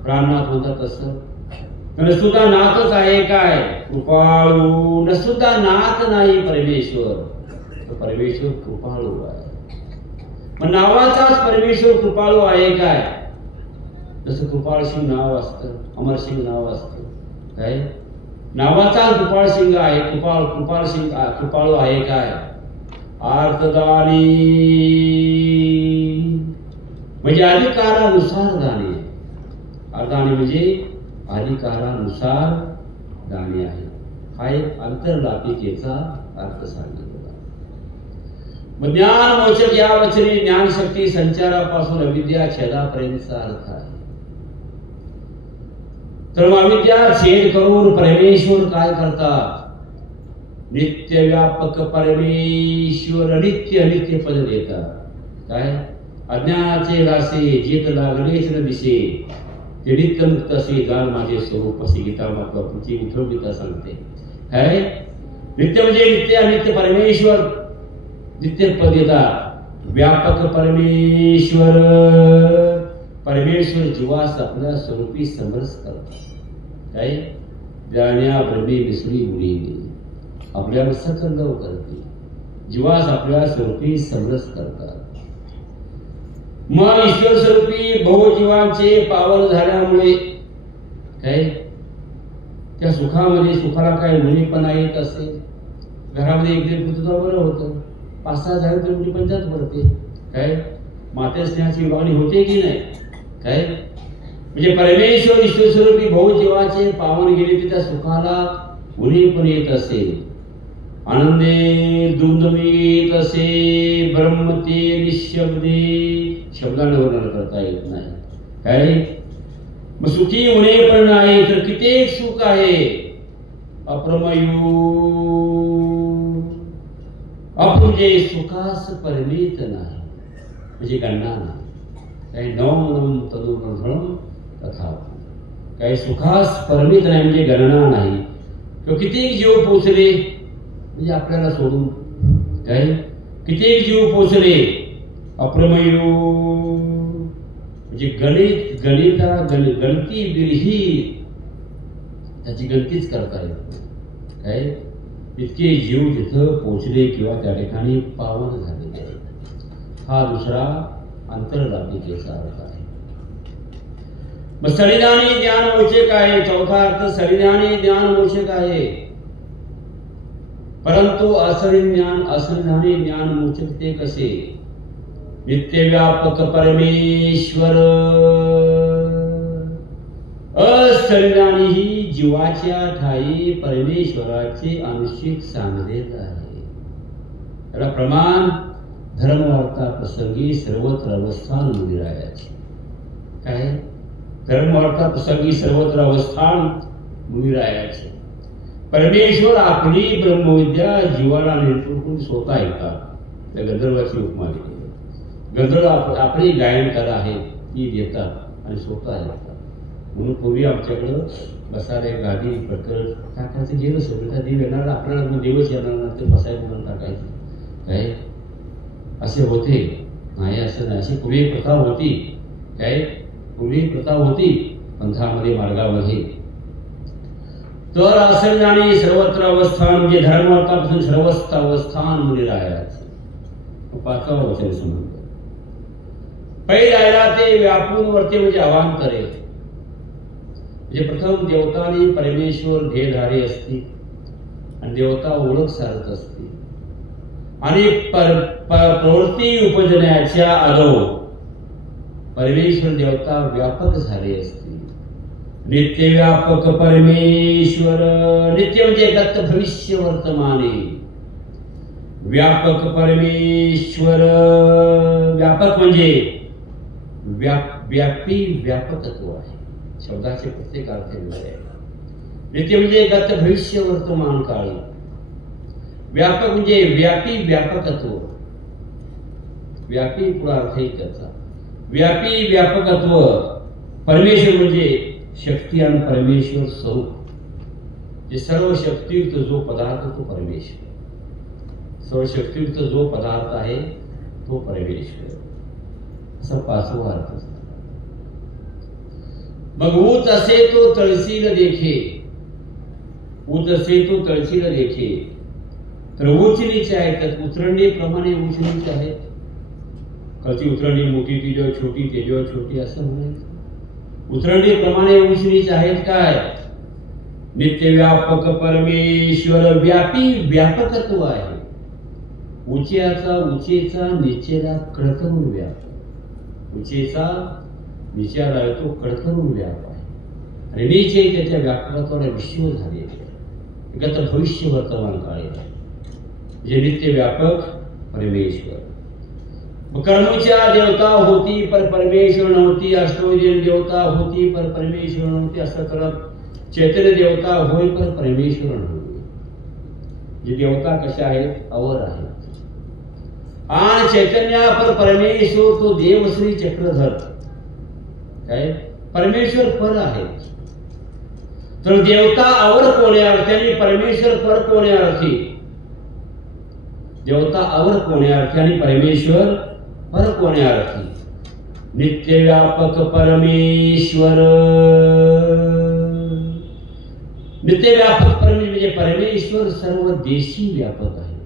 प्राणनाथ म्हणतात तसं सुद्धा नातच आहे काय कृपाळू न सुद्धा नात नाही परमेश्वर परमेश्वर कृपाळू आहे मग नावाचाच परमेश्वर कृपाळू आहे काय जसं कृपाळ सिंग नाव असतं अमरसिंग नाव असतं काय नावाचा कृपाळ सिंग आहे कृपाळ सिंग कृपाळू आहे काय आर्तदानी म्हणजे अधिकारानुसार दाने अर्धाने म्हणजे अधिकारानुसार दाने आहे हा एक अंतर्लापिकेचा अर्थ सांगितला मग ज्ञान मोचक या वचनी ज्ञानशक्ती संचारापासून अविद्या छेदापर्यंतचा अर्थ आहे तर अविद्या छेद करून परमेश्वर काय करतात नित्य व्यापक परमेश्वर नित्य नित्य पद देतात काय अज्ञानाचे लासे जेत लागलेच न दिसे ते नित्य मुक्त असे जाण माझे स्वरूप असे गीता माता तुमची विठ्ठल गीता सांगते. काय नित्य म्हणजे नित्य अनित्य परमेश्वर नित्य पद येतात. व्यापक परमेश्वर परमेश्वर जीवास आपल्या स्वरूपी समरस करतात. काय जाण्या ब्रह्मी विसरी मुली आपल्याला सकल करते. जीवास आपल्या स्वरूपी समरस करतात. मग ईश्वर स्वरूपी बहुजीवांचे पावन झाल्यामुळे काय त्या सुखामध्ये सुखाला काय मुलीपणा येत असेल. घरामध्ये एक दीड पुत्र बरं होतं, 5-6 झाले तर मुली पंचायत पडते. काय माते स्नेहाची विभागणी होते की नाही. काय म्हणजे परमेश्वर ईश्वर स्वरूपी बहुजीवाचे पावन गेले तर त्या सुखाला मुलीपण येत असेल. आनंदे दुमदुमीत असे ब्रह्मते निशब्दे शब्दाने वर्णन करता येत नाही. काय मग सुखी होणे पण नाही तर कित्येक सुख आहे. अप्रमयू अपुजे सुखास परमित नाही म्हणजे गणना नाही. काही नवम तदुर्धम तथा काही सुखास परमित नाही म्हणजे गणना नाही. किंवा कित्येक जीव पोचले म्हणजे आपल्याला सोडून. काय कित्येक जीव पोचले अप्रमयू म्हणजे गणती बिरही त्याची गणतीच करता येत. काय इतके जीव तिथं पोचले किंवा त्या ठिकाणी पावन झालेले आहेत. हा दुसरा अंतरलाभिकेचा अर्थ आहे. मग सरिधानी ज्ञान मोचक आहे. चौथा अर्थ सरिधानी ज्ञान मोचक आहे. परंतु असरिधानी ज्ञान मोचक ते कसे. नित्यव्यापक परमेश्वर असरिधानी ही जीवाच्या ठाई परमेश्वराचे आंशिक सांगलेत आहे. त्याला प्रमाण धर्मवार्ता प्रसंगी सर्वत्र अवस्थान मुनिरायाचे. काय धर्मवार्ता प्रसंगी सर्वत्र अवस्थान मुनिरायाचे. परमेश्वर आपली ब्रह्मविद्या जीवाला निर्गुण स्वतः येतात. त्या गंधर्वाची उपमा दिली. गंधर्व आपली गायन कला आहे ती देतात आणि स्वतः येतात. म्हणून पूर्वी आमच्याकडं बसायला एक गादी प्रकरण टाकायचं गेलं सगळं देव येणार आपल्याला देवच येणार ना ते बसायला म्हणून टाकायचं. काय असे होते नाही असं नाही. अशी पूर्वी प्रथा होती. काय पूर्वी प्रथा होती पंथामध्ये मार्गामध्ये. तर असरिधानी सर्वत्र अवस्थान म्हणजे धर्मार्थापासून सर्वस्थ अवस्थान मुनिरायाचे. 5वा वचन समजलं. पै राहिला ते व्यापून वरते म्हणजे अवांतरे. म्हणजे प्रथम देवता आणि परमेश्वर ध्येयधारी असतील आणि देवता ओळख सारत असतील आणि प्रवृत्ती उपजण्याच्या आदो परमेश्वर देवता व्यापक झाले असतील. नित्य व्यापक परमेश्वर नित्य म्हणजे गत भविष्य वर्तमाने. व्यापक परमेश्वर व्यापक म्हणजे व्यापी व्यापकत्व आहे. शब्दाचे प्रत्येक अर्थ वेगळे. नित्य म्हणजे गत भविष्य वर्तमान काळी. व्यापक म्हणजे व्यापी व्यापकत्व. व्यापी पुढा अर्थ त्याचा व्यापी व्यापकत्व. परमेश्वर म्हणजे शक्ती आणि परमेश्वर स्वरूप. जे सर्व शक्तियुक्त जो पदार्थ तो परमेश्वर. सर्व शक्तियुक्त जो पदार्थ आहे तो परमेश्वर. असा 5वा अर्थ झाला. मग ऊत असे तो तळसील देखे. ऊत असे तो तळसील देखे. तर उंच नीच आहेत. उतरंडीप्रमाणे उंच नीच आहेत. कधी उतरंडी मोठी तिजो छोटी तेजो छोटी असं म्हणायचं. उतरंडीप्रमाणे उंच नीच आहेत. काय नित्य व्यापक परमेश्वर व्यापी व्यापकत्व आहे. उंचेचा उंचेचा निचेला कडकरून व्याप. उंचेचा निचेला तो कडकरून व्याप आहे. आणि नीचे त्याच्या व्यापकत्वाने विश्व झालेले आहे. गत भविष्य वर्तमान काळी जे नित्य व्यापक परमेश्वर. कर्मच्या देवता होती पर परमेश्वर नव्हती. अष्टोदीन देवता होती पर परमेश्वर नव्हती. असं करत चैतन्य देवता होय पर परमेश्वर नव्हती. जे देवता कशा आहेत अवर आहेत. आणि चैतन्य पर परमेश्वर तो देव श्री चक्रधर. काय परमेश्वर पर आहे. तर देवता अवर कोण्या अर्थाने, परमेश्वर पर कोण्या अर्थी. देवता अवर कोण्या अर्थी आणि परमेश्वर पर कोण्या अर्थी. नित्य व्यापक परमेश्वर. नित्य व्यापक म्हणजे परमेश्वर सर्व देशी व्यापक आहे.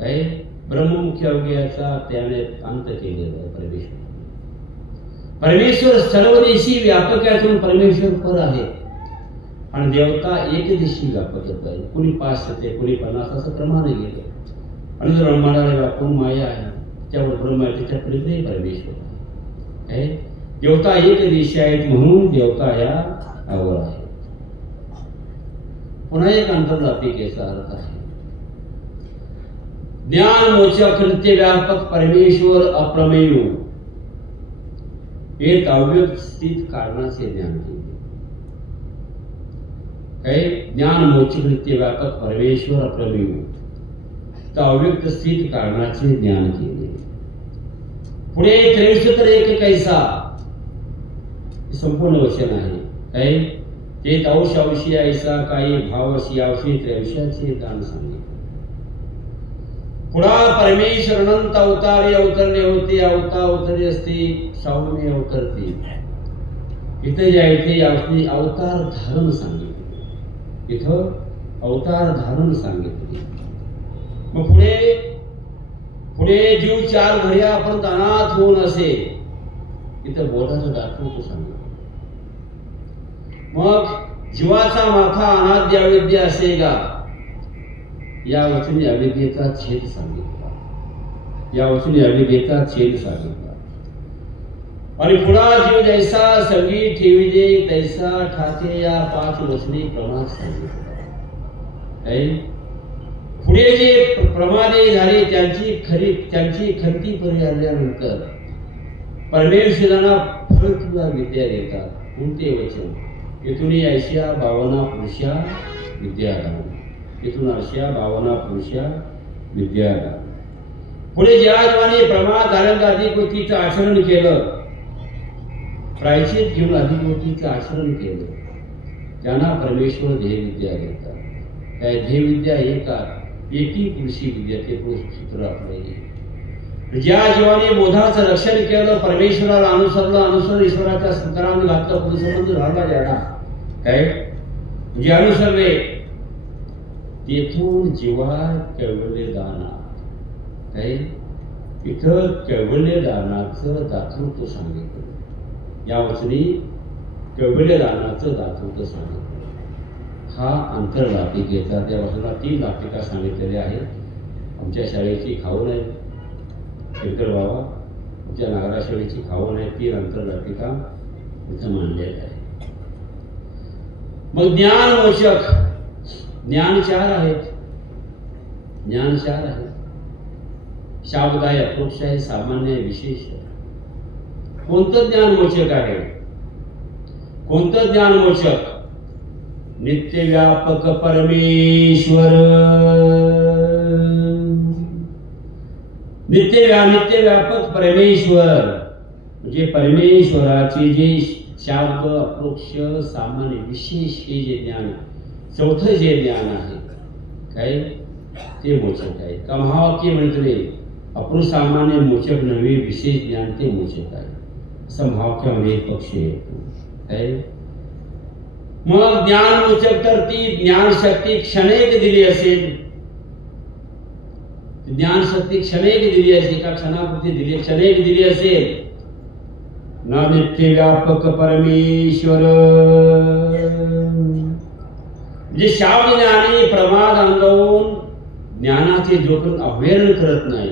काय ब्रह्ममुखी अवघ्याचा त्याने अंत केलेला आहे. परमेश्वर सर्व देशी व्यापक आहे. परमेश्वर पर आहे आणि देवता एक देशी व्यापक आहे. कुणी 5 येते, कुणी 50 असं प्रमाणे गेले. आणि ब्रह्मांडाला व्यापून माया आहे, त्यावर ब्रह्म आहे, त्याच्या पलीकडे परमेश्वर आहे. देवता एक देशी आहेत म्हणून देवता या अवर आहे. पुन्हा एक अंतर्व्यापिकेचा अर्थ आहे. ज्ञान मोचक नित्य व्यापक परमेश्वर अप्रमेय. एक अव्यक्त स्थित कारणाचे ज्ञान केले. काय ज्ञान मोचक नित्य व्यापक परमेश्वर अप्रमेय, तर अव्यक्त स्थित कारणाचे ज्ञान केले. पुढे 63 तर एक कैसा संपूर्ण वचन आहे. काय ते अंशी ऐसा काही भावशी आवशी 83 दान सांगितले. पुढा परमेश्वर अनंत अवतारी अवतरले होते. अवतारी असते सौम्य अवतरते. इथे ज्या इथे अवतार धारण सांगितले. इथं अवतार धारण सांगितले. मग पुढे जीव 4 घड्यापर्यंत अनाथ होऊन असे. इथं बोधाचं दाखवतो सांगितलं. मग जीवाचा माथा अनाद्य अविद्या असेगा, या वचनी अविद्येचा छेद सांगितला. या वचनी अविद्येचा छेद सांगितला. आणि पुढा जीव जैसा संगी ठेविजे तैसा ठाके, या 5 वचनी प्रमाद सांगितला. पुढे जे प्रमादे झाले त्यांची खंती परी आल्यानंतर परमेश्वरांना फळ किंवा विद्या देतात. कोणते वचन? इथून 80-52 पुरुषा विद्यादान. इथून 80-52 पुरुषा विद्यादान. पुढे ज्या जीवाने प्रमाद झाल्यानंतर अधिकृतीचं आचरण केलं, प्रायश्चित घेऊन अधिकृतीचं आचरण केलं, त्यांना परमेश्वर ध्येय विद्या देतात. काय ध्येय विद्या एकी पुरुषी विद्या ते सूत्र आपले. ज्या जीवाने बोधाचं रक्षण केलं, परमेश्वराला अनुसरलं ईश्वराच्या संकराने घातलं, पुरुषसंबंध झाला ज्याला काय जे अनुसरले, तेथून जीवा कैवल्य दाना. काय इथं कैवल्य दानाचं दातृत्व सांगितलं. या वचनी कैवल्य दानाचं दातृत्व सांगितलं. हा अंतर्व्यापिकेचा त्या वचनात 3 दापिका सांगितलेल्या आहेत. आमच्या शाळेची खाऊन आहे शंकर बाबा, आमच्या नागराशाळेची खाऊन आहे. 3 अंतर्व्यापिका इथं मांडलेल्या आहे. मग ज्ञान मोचक ज्ञान 4 आहेत. ज्ञान 4 आहे. शाब्दाय, अप्रोक्ष आहे, सामान्य आहे, विशेष आहे. कोणतं ज्ञान मोचक आहे? कोणतं ज्ञान मोचक? नित्य व्यापक परमेश्वर. नित्य व्यापक परमेश्वर म्हणजे परमेश्वराचे जे शाब्द, अप्रोक्ष, सामान्य, विशेष हे जे ज्ञान, 4थं जे ज्ञान आहे काय ते मोचक आहे. का महावाक्य म्हटले अप्रुसामान्य मोचक नव्हे, विशेष ज्ञान ते मोचक आहे. असं महावाक्यामध्ये एक पक्ष येतो. काय मग ज्ञान मोचक तर ती ज्ञानशक्ती क्षणेक दिली असेल. ज्ञानशक्ती क्षणेक दिली असेल का क्षणापुरती दिली, क्षणेक दिली असेल ना. नित्य व्यापक परमेश्वर म्हणजे शाब्द ज्ञानी प्रमाद अंगवून ज्ञानाचे जोपर्यंत अवहेरण करत नाही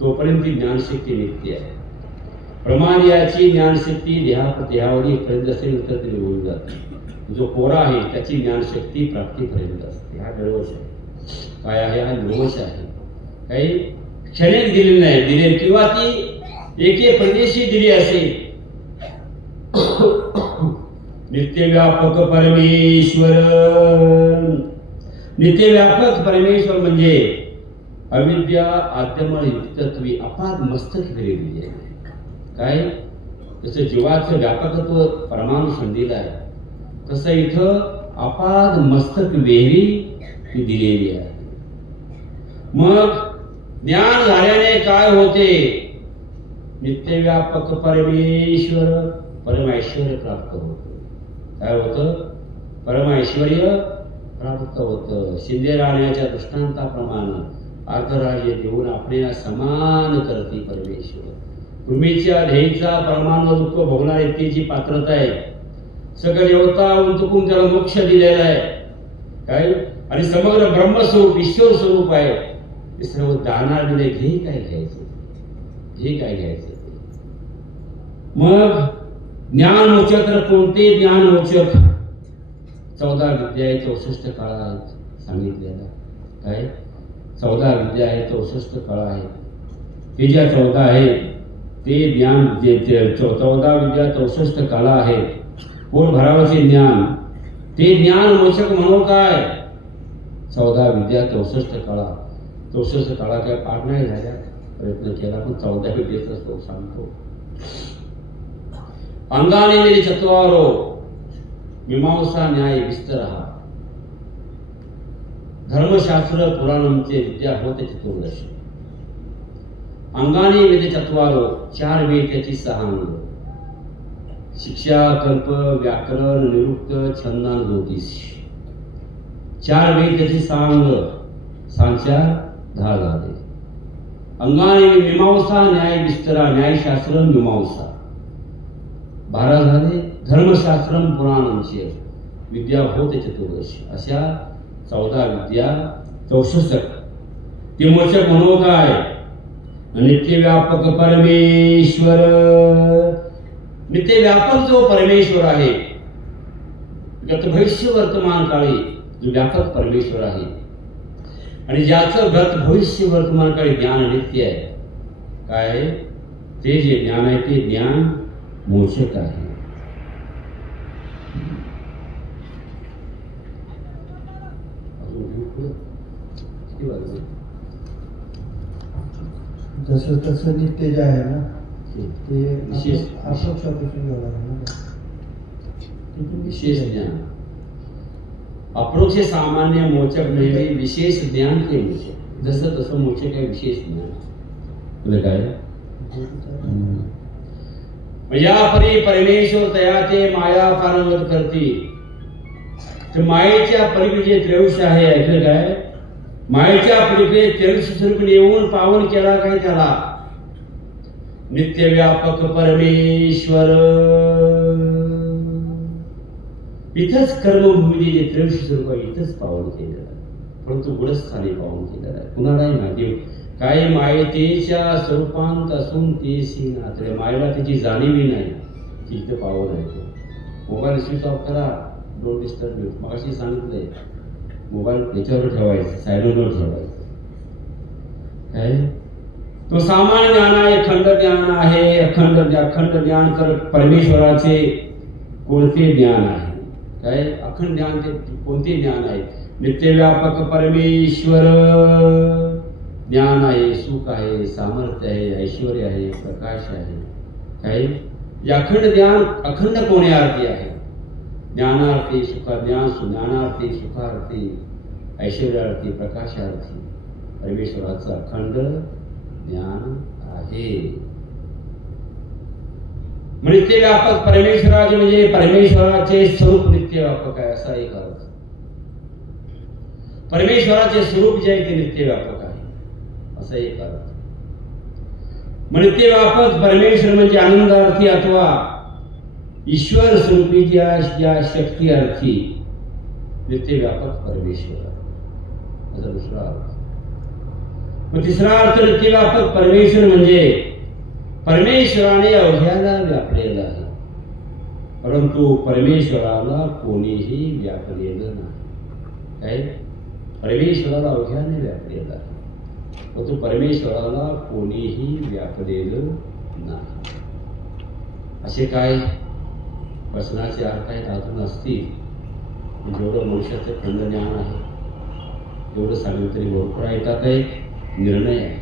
तोपर्यंत ती ज्ञानशक्ती नित्य आहे. प्रमाद याची ज्ञानशक्ती देहावरी पर्यंत असेल तर ती निघून जाते. जो कोरा आहे त्याची ज्ञानशक्ती प्राप्तीपर्यंत असते. हा निर्वश आहे. काय आहे? हा निर्वश आहे. काही क्षणिक दिलेली नाही दिले किंवा ती एके प्रदेशी दिली असेल. नित्य व्यापक परमेश्वर. नित्य व्यापक परमेश्वर म्हणजे अविद्या आद्यमळ युक्तत्वी अपाद मस्तक फिरलेली आहे. काय जसं जीवाचं व्यापकत्व परमाणु संधीला आहे तसं इथं अपाद मस्तक वेहरी ती दिलेली आहे. मग ज्ञान झाल्याने काय होते? नित्यव्यापक परमेश्वर परमैश्वर्य प्राप्त होतं. काय होतं? परमैश्वर्य प्राप्त होतं. शिंदे राण्याच्या दृष्टांताप्रमाणे अर्धराज्य देऊन आपल्या समान करते परमेश्वर. भूमीच्या ध्येयचा परमाणु दुःख भोगणारी ती जी पात्रता आहे, सगळं देवता उंचकून त्याला मोक्ष दिलेला आहे. काय आणि समग्र ब्रह्मस्वरूप ईश्वर स्वरूप आहे. ते सर्व दाना दिले. घे काय घ्यायचं? घे काय घ्यायचं? मग ज्ञान मोचक तर कोणते ज्ञान मोचक? 14 विद्या आहे, 64 कळा आहेत सांगितलेल्या. काय 14 विद्या आहे, 64 कळा आहेत. ते ज्या 14 आहेत ते ज्ञान, जे 14 विद्या 64 कला आहेत, पोट भरावाचे ज्ञान, ते ज्ञान मोचक म्हणून काय? 14 विद्या 64 कला. 64 कला काय पाठ नाही झाल्या, प्रयत्न केला, पण 14 विद्येचा तो सांगतो. अंगाने मेरे चत्वारो मीमांसा न्याय विस्तरहा. धर्मशास्त्र पुराणंचे विद्या होते चतुर्दश. अंगाने वेद चत्वारो 4 वेद त्याची 6 अंग. शिक्षा, कल्प, व्याकरण, निरुक्त, छंदान, ज्योतिष. 4 वेद त्याची 6 अंग. 6 10 झाले. अंगाने मीमांसा न्याय विस्तरा. न्यायशास्त्र मीमांसा 12 झाले. धर्मशास्त्र पुराणांचे विद्या होते चतुर्दश. अशा 14 विद्या 64. ते मोचक म्हणू काय? नित्यव्यापक परमेश्वर. नित्यव्यापक जो परमेश्वर आहे, गत भविष्य वर्तमान काळी जो व्यापक परमेश्वर आहे आणि ज्याचं गत भविष्य वर्तमान काळी ज्ञान नित्य आहे. काय आहे? ते जे ज्ञान आहे ते ज्ञान मोचक आहे. जसं तसं नित्य जे आहे ना ते विशेष अप्रोक्षापासून घ्यावं लागेल ना. विशेष ज्ञान. अप्रोक्ष सामान्य मोचक नाही, विशेष ज्ञान ते मोचक. जसं तसं मोचक आहे, विशेष ज्ञान. तुला काय या परी परमेश्वर तया ते माया पारंगत करते. तर मायेच्या पलीकडे जे त्रैविष्य आहे, ऐकलं काय? मायेच्या पलीकडे त्रैविष्य स्वरूप येऊन पावन केला काय त्याला? नित्यव्यापक परमेश्वर. इथंच कर्मभूमी जे त्रैविष्य स्वरूप आहे इथंच पावन केलेलं आहे, परंतु गुढस्थानी पावन केलेलं आहे. कुणालाही माहिती काय? मायेच्या स्वरूपांत असून तेसी नात्रे. मायेला त्याची जाणीवी नाही की इथं पावन आहे. मोबाईल स्विच ऑफ करा, डोंट डिस्टर्ब मी. मगाशी सांगितलंय मोबाईल याच्यावर ठेवायचं, सायलेंटवर ठेवायचं. काय तो सामान्य ज्ञान आहे, अखंड ज्ञान आहे. अखंड ज्ञान तर परमेश्वराचे कोणते ज्ञान आहे? काय अखंड ज्ञान ते कोणते ज्ञान आहे? नित्यव्यापक परमेश्वर ज्ञान आहे, सुख आहे, सामर्थ्य आहे, ऐश्वर्य आहे, प्रकाश आहे. काय अखंड ज्ञान? अखंड कोण्यार्थी आहे? ज्ञानार्थी, ज्ञानार्थी, सुखार्थी, ऐश्वर्यार्थी, प्रकाशार्थी परमेश्वराचं अखंड ज्ञान आहे. नित्यव्यापक परमेश्वराचे म्हणजे परमेश्वराचे स्वरूप नित्यव्यापक आहे असा एक अर्थ. परमेश्वराचे स्वरूप जे आहे ते नित्यव्यापक आहे असा एक अर्थ. नित्यव्यापक परमेश्वर म्हणजे आनंदार्थी अथवा ईश्वर स्वरूपी ज्या शक्ती अर्थी नित्यव्यापक परमेश्वर असा दुसरा अर्थ. मग तिसरा अर्थ नित्यव्यापक परमेश्वर म्हणजे परमेश्वराने अवघ्याला व्यापलेला आहे, परंतु परमेश्वराला कोणीही व्यापलेलं नाही. काय परमेश्वराला अवघ्याने व्यापलेला आहे, परंतु परमेश्वराला कोणीही व्यापलेलं नाही. असे काय वचनाचे अर्थ आहेत अजून असतील. जेवढं मनुष्याचं खंड ज्ञान आहे एवढं सांगितलं तरी भरपूर ऐकत आहे. निर्णय आहे.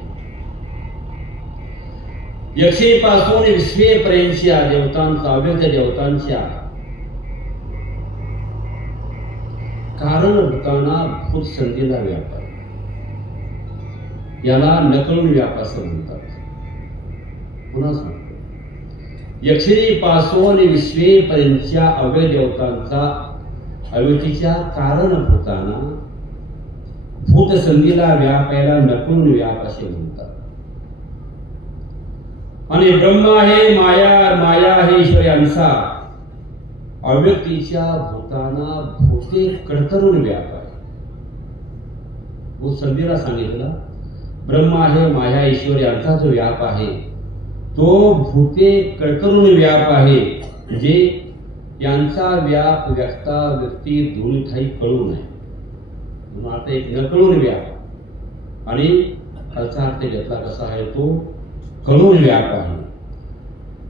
यक्षेपासून विश्वेपर्यंतच्या देवतांचा, अव्यक्त देवतांच्या कारणभूतांना भूत संधीला व्याप आहे. याला नकळून व्याप असं म्हणतात. पुन्हा सांगतो, यक्षिणीपासून विश्वेपर्यंतच्या अव्यक्त देवतांचा अव्यक्तीच्या कारणभूतांना भूत संधीला व्याप याला नकळून व्याप असे म्हणतात. आणि ब्रह्मा हे माया, माया हे ईश्वर यांचा अव्यक्तीच्या भूतांना भूते कडतरून व्याप आहे. भूत संधीला सांगितलं ब्रह्मा हे माया ईश्वर यांचा जो व्याप आहे तो भूते कडतरून व्याप आहे. म्हणजे यांचा व्याप व्यक्ता व्यक्ती दोन्ही ठाई कळू नये म्हणून आता एक नकळून व्याप आणि खालचा अर्थ घेतला कसा आहे तो कळून व्याप आहे.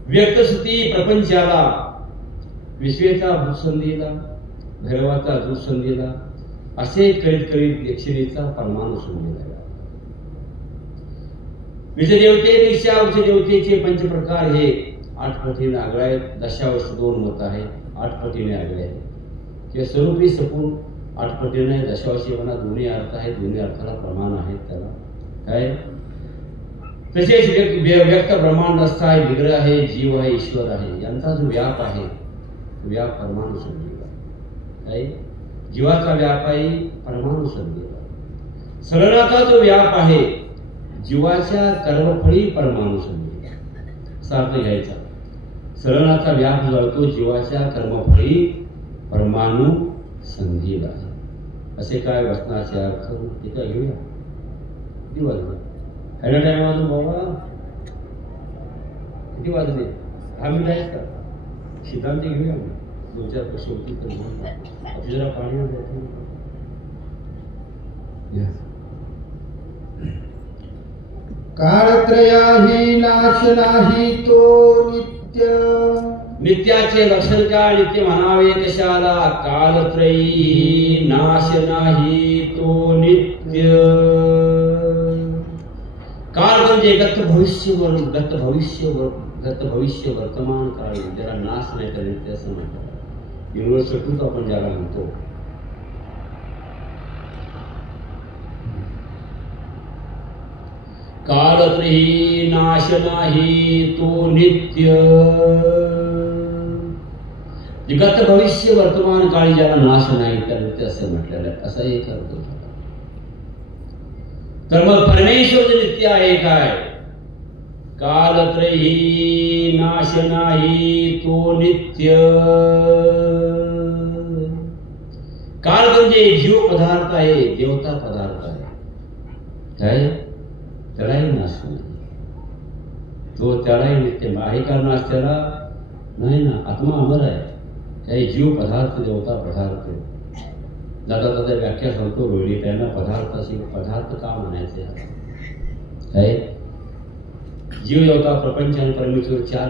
व्यक्तस्थिती प्रपंचाला विश्वेचा भूसंधीला, भैरवाचा भूसंधीला असे करीत करीत यक्षिणीचा परमाणु संधीला. विजदेवतेपेक्षा उच्चदेवतेचे पंचप्रकार हे 8 पटीने आगळे आहेत. दशावश 2 मत आहे. 8 पटीने आगळे आहे किंवा स्वरूपी सपून 8 पटीने दशावशी म्हणा दोन्ही अर्थ आहेत. दोन्ही अर्थाला प्रमाण आहेत. त्याला काय तसेच व्यक्त ब्रह्मांड रस्ता आहे, विग्रह आहे, जीव आहे, ईश्वर आहे. यांचा जो व्याप आहे व्याप परमाणु संधीला काय. जीवाचा व्याप आहे परमाणु संधीला. सलनाचा जो व्याप आहे जीवाच्या कर्मफळी परमाणु संधीला असा अर्थ घ्यायचा. सलनाचा व्याप जळतो जीवाच्या कर्मफळी परमाणु संधीला. असे काय वचनाचे अर्थ ते काय घेऊया. किती वाजले ह्याला टाइम वाजून बाबा किती वाजले 10 मिनिट आहेत का. सिद्धांत घेऊया 2-4 प्रश्न होती तर जरा पाणी काळत्रयाही नाश नाही तो नित्य. नित्याचे लक्षण काय. नित्य म्हणावे कशाला. कालत्रयी नाश नाही तो नित्य. काळ म्हणजे गत भविष्य वर्तमान काळ ज्याला नाश नाही तर नित्य असं म्हणतात. युनिव्हर्सिटीत आपण ज्याला म्हणतो. कालत्रयी नाश नाही तो नित्य. गत भविष्य वर्तमान काळी ज्याला नाश नाही तर नित्य असं म्हटलेलं आहे. असा एक अर्थ होता. तर मग परमेश्वर जे नित्य आहे काय. कालत्रयी नाश नाही तो नित्य. काल म्हणजे जीव पदार्थ आहे, देवता पदार्थ आहे काय. त्यालाही नाश नाही तो. त्यालाही नित्य आहे का नाश त्याला नाही ना. आत्मा अमर आहे. काही जीव पदार्थ देवता पदार्थ. दादा व्याख्या सांगतो रोहिणी त्यांना पदार्थ असे पदार्थ का म्हणायचे काय. जीव देवता प्रपंच आणि परमेश्वर 4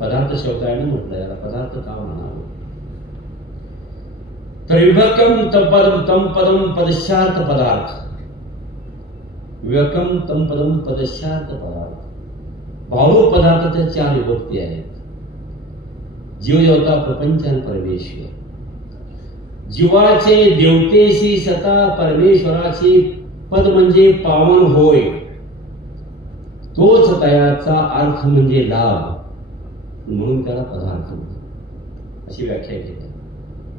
पदार्थ शब्द आहे ना म्हटलं. याला पदार्थ का म्हणावं. तर विभक्कम तम पदम पदशार्थ पदार्थ. विभक्कम तम पदम पदशार्थ पदार्थ. भावरूप पदार्थाच्या 4 विभक्ती आहेत. जीव देवता प्रपंच आणि परमेश्वर. जीवाचे देवतेशी सता परमेश्वराची पद म्हणजे पावन होय. तोच तयाचा अर्थ म्हणजे लाभ म्हणून त्याला पदार्थ म्हणतात. अशी व्याख्या केली.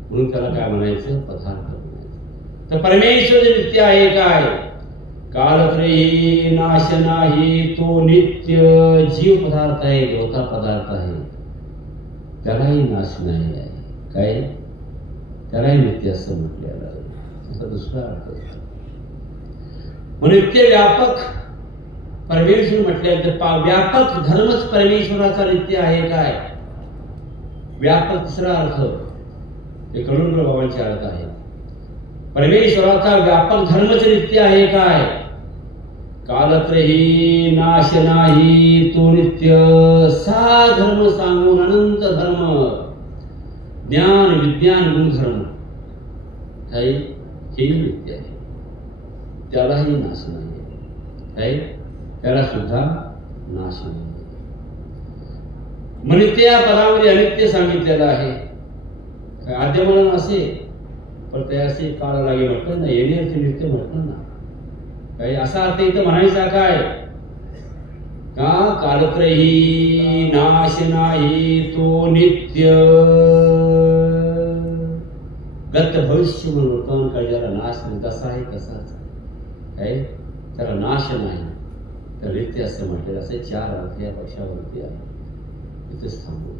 म्हणून त्याला काय म्हणायचं पदार्थ म्हणायचं. तर परमेश्वर नित्य आहे काय. कालत्रयी नाश नाही तो नित्य. जीव पदार्थ आहे, देवता पदार्थ आहे, त्यालाही नाश नाही आहे काय. त्यालाही नित्य असं म्हटलेलं आहे. असा दुसरा अर्थ म्हणून नित्य व्यापक परमेश्वर म्हटले तर व्यापक धर्मच परमेश्वराचा नित्य आहे काय. व्यापक तिसरा अर्थ हे कडून बाबांचे अर्थ आहे. परमेश्वराचा व्यापक धर्मच नित्य आहे काय. कालत्रयी नाश नाही तो नित्य. 6 धर्म सांगून अनंत धर्म ज्ञान विज्ञान गुणधर्म काही हेही नित्य आहे. त्यालाही नाश नाही. आहे त्याला सुद्धा नाश नाही. म्हणजे त्या पदामध्ये अनित्य सांगितलेलं आहे. आद्यमन असे पण ते असे काळ लागे म्हटलं ना, येणे अर्थ नित्य म्हटलं ना. काही असा अर्थ इथं म्हणायचा काय का कालत्रही नाश नाही तो नित्य. गत भविष्य म्हणून वर्तमान काळ ज्याला नाश नाही तसा आहे तसाच आहे, त्याला नाश नाही तर नित्य असं म्हटलेलं. असे 4 अर्थ या पक्षावरती आहे. इथेच थांबू.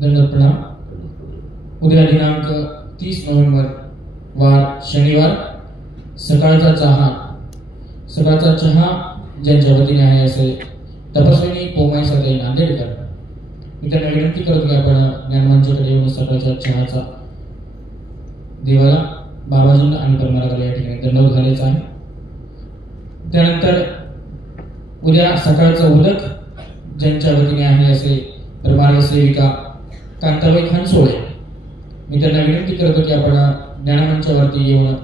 दंडवत प्रणाम. उद्या दिनांक 30 नोव्हेंबर वार शनिवार सकाळचा चहा ज्यांच्या वतीने आहे असे तपस्विनी पोमाई सदाई नांदेडकर. मी त्यांना विनंती करतो की आपण ज्ञानमंचाकडे येऊन सकाळच्या चहाचा देवाला, बाबाजींना आणि परमाराला या ठिकाणी दंडवत घालायचा आहे. त्यानंतर उद्या सकाळचं उदक ज्यांच्या वतीने आहे असे परमार्ग सेविका कांताबाई खानसोळे. मी त्यांना विनंती करतो की आपण ज्ञानमंचावरती येऊन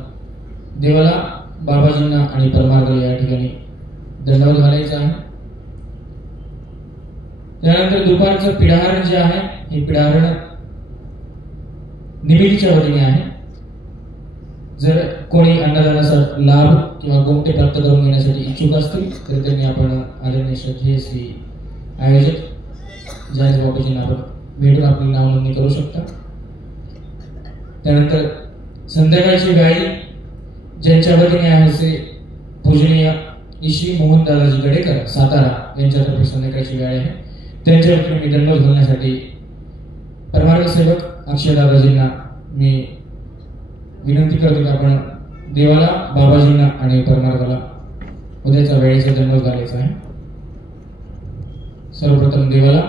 देवाला, बाबाजींना आणि परमार्गाला या ठिकाणी दंडवत घालायचा आहे. त्यानंतर दुपारचं पिढाहरण जे आहे हे पिढाहरण निमितीच्या वतीने आहे. जर कोणी अन्नदानाचा लाभ किंवा गोमटे प्राप्त करून घेण्यासाठी इच्छुक असतील तर त्यांनी आपण आदरणीय श्रद्धेयसी आयोजक जायज बाबाजींना आपण भेटून आपली नाव नोंदणी करू शकता. त्यानंतर संध्याकाळची गाई ज्यांच्या वतीने आहे असे पूजनीय श्री मोहन दादाजी गडेकर सातारा यांच्यातर्फे संध्याकाळची गाय आहे. त्यांच्या वतीने मी दंडवत घालण्यासाठी परमार्ग सेवक अक्षय दादाजींना मी विनंती करतो की आपण देवाला, बाबाजींना आणि परमार्गाला उद्याच्या वेळेचा दंडवत घालायचा आहे. सर्वप्रथम देवाला,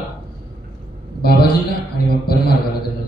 बाबाजींना आणि मग परमार्गाला दंडवत.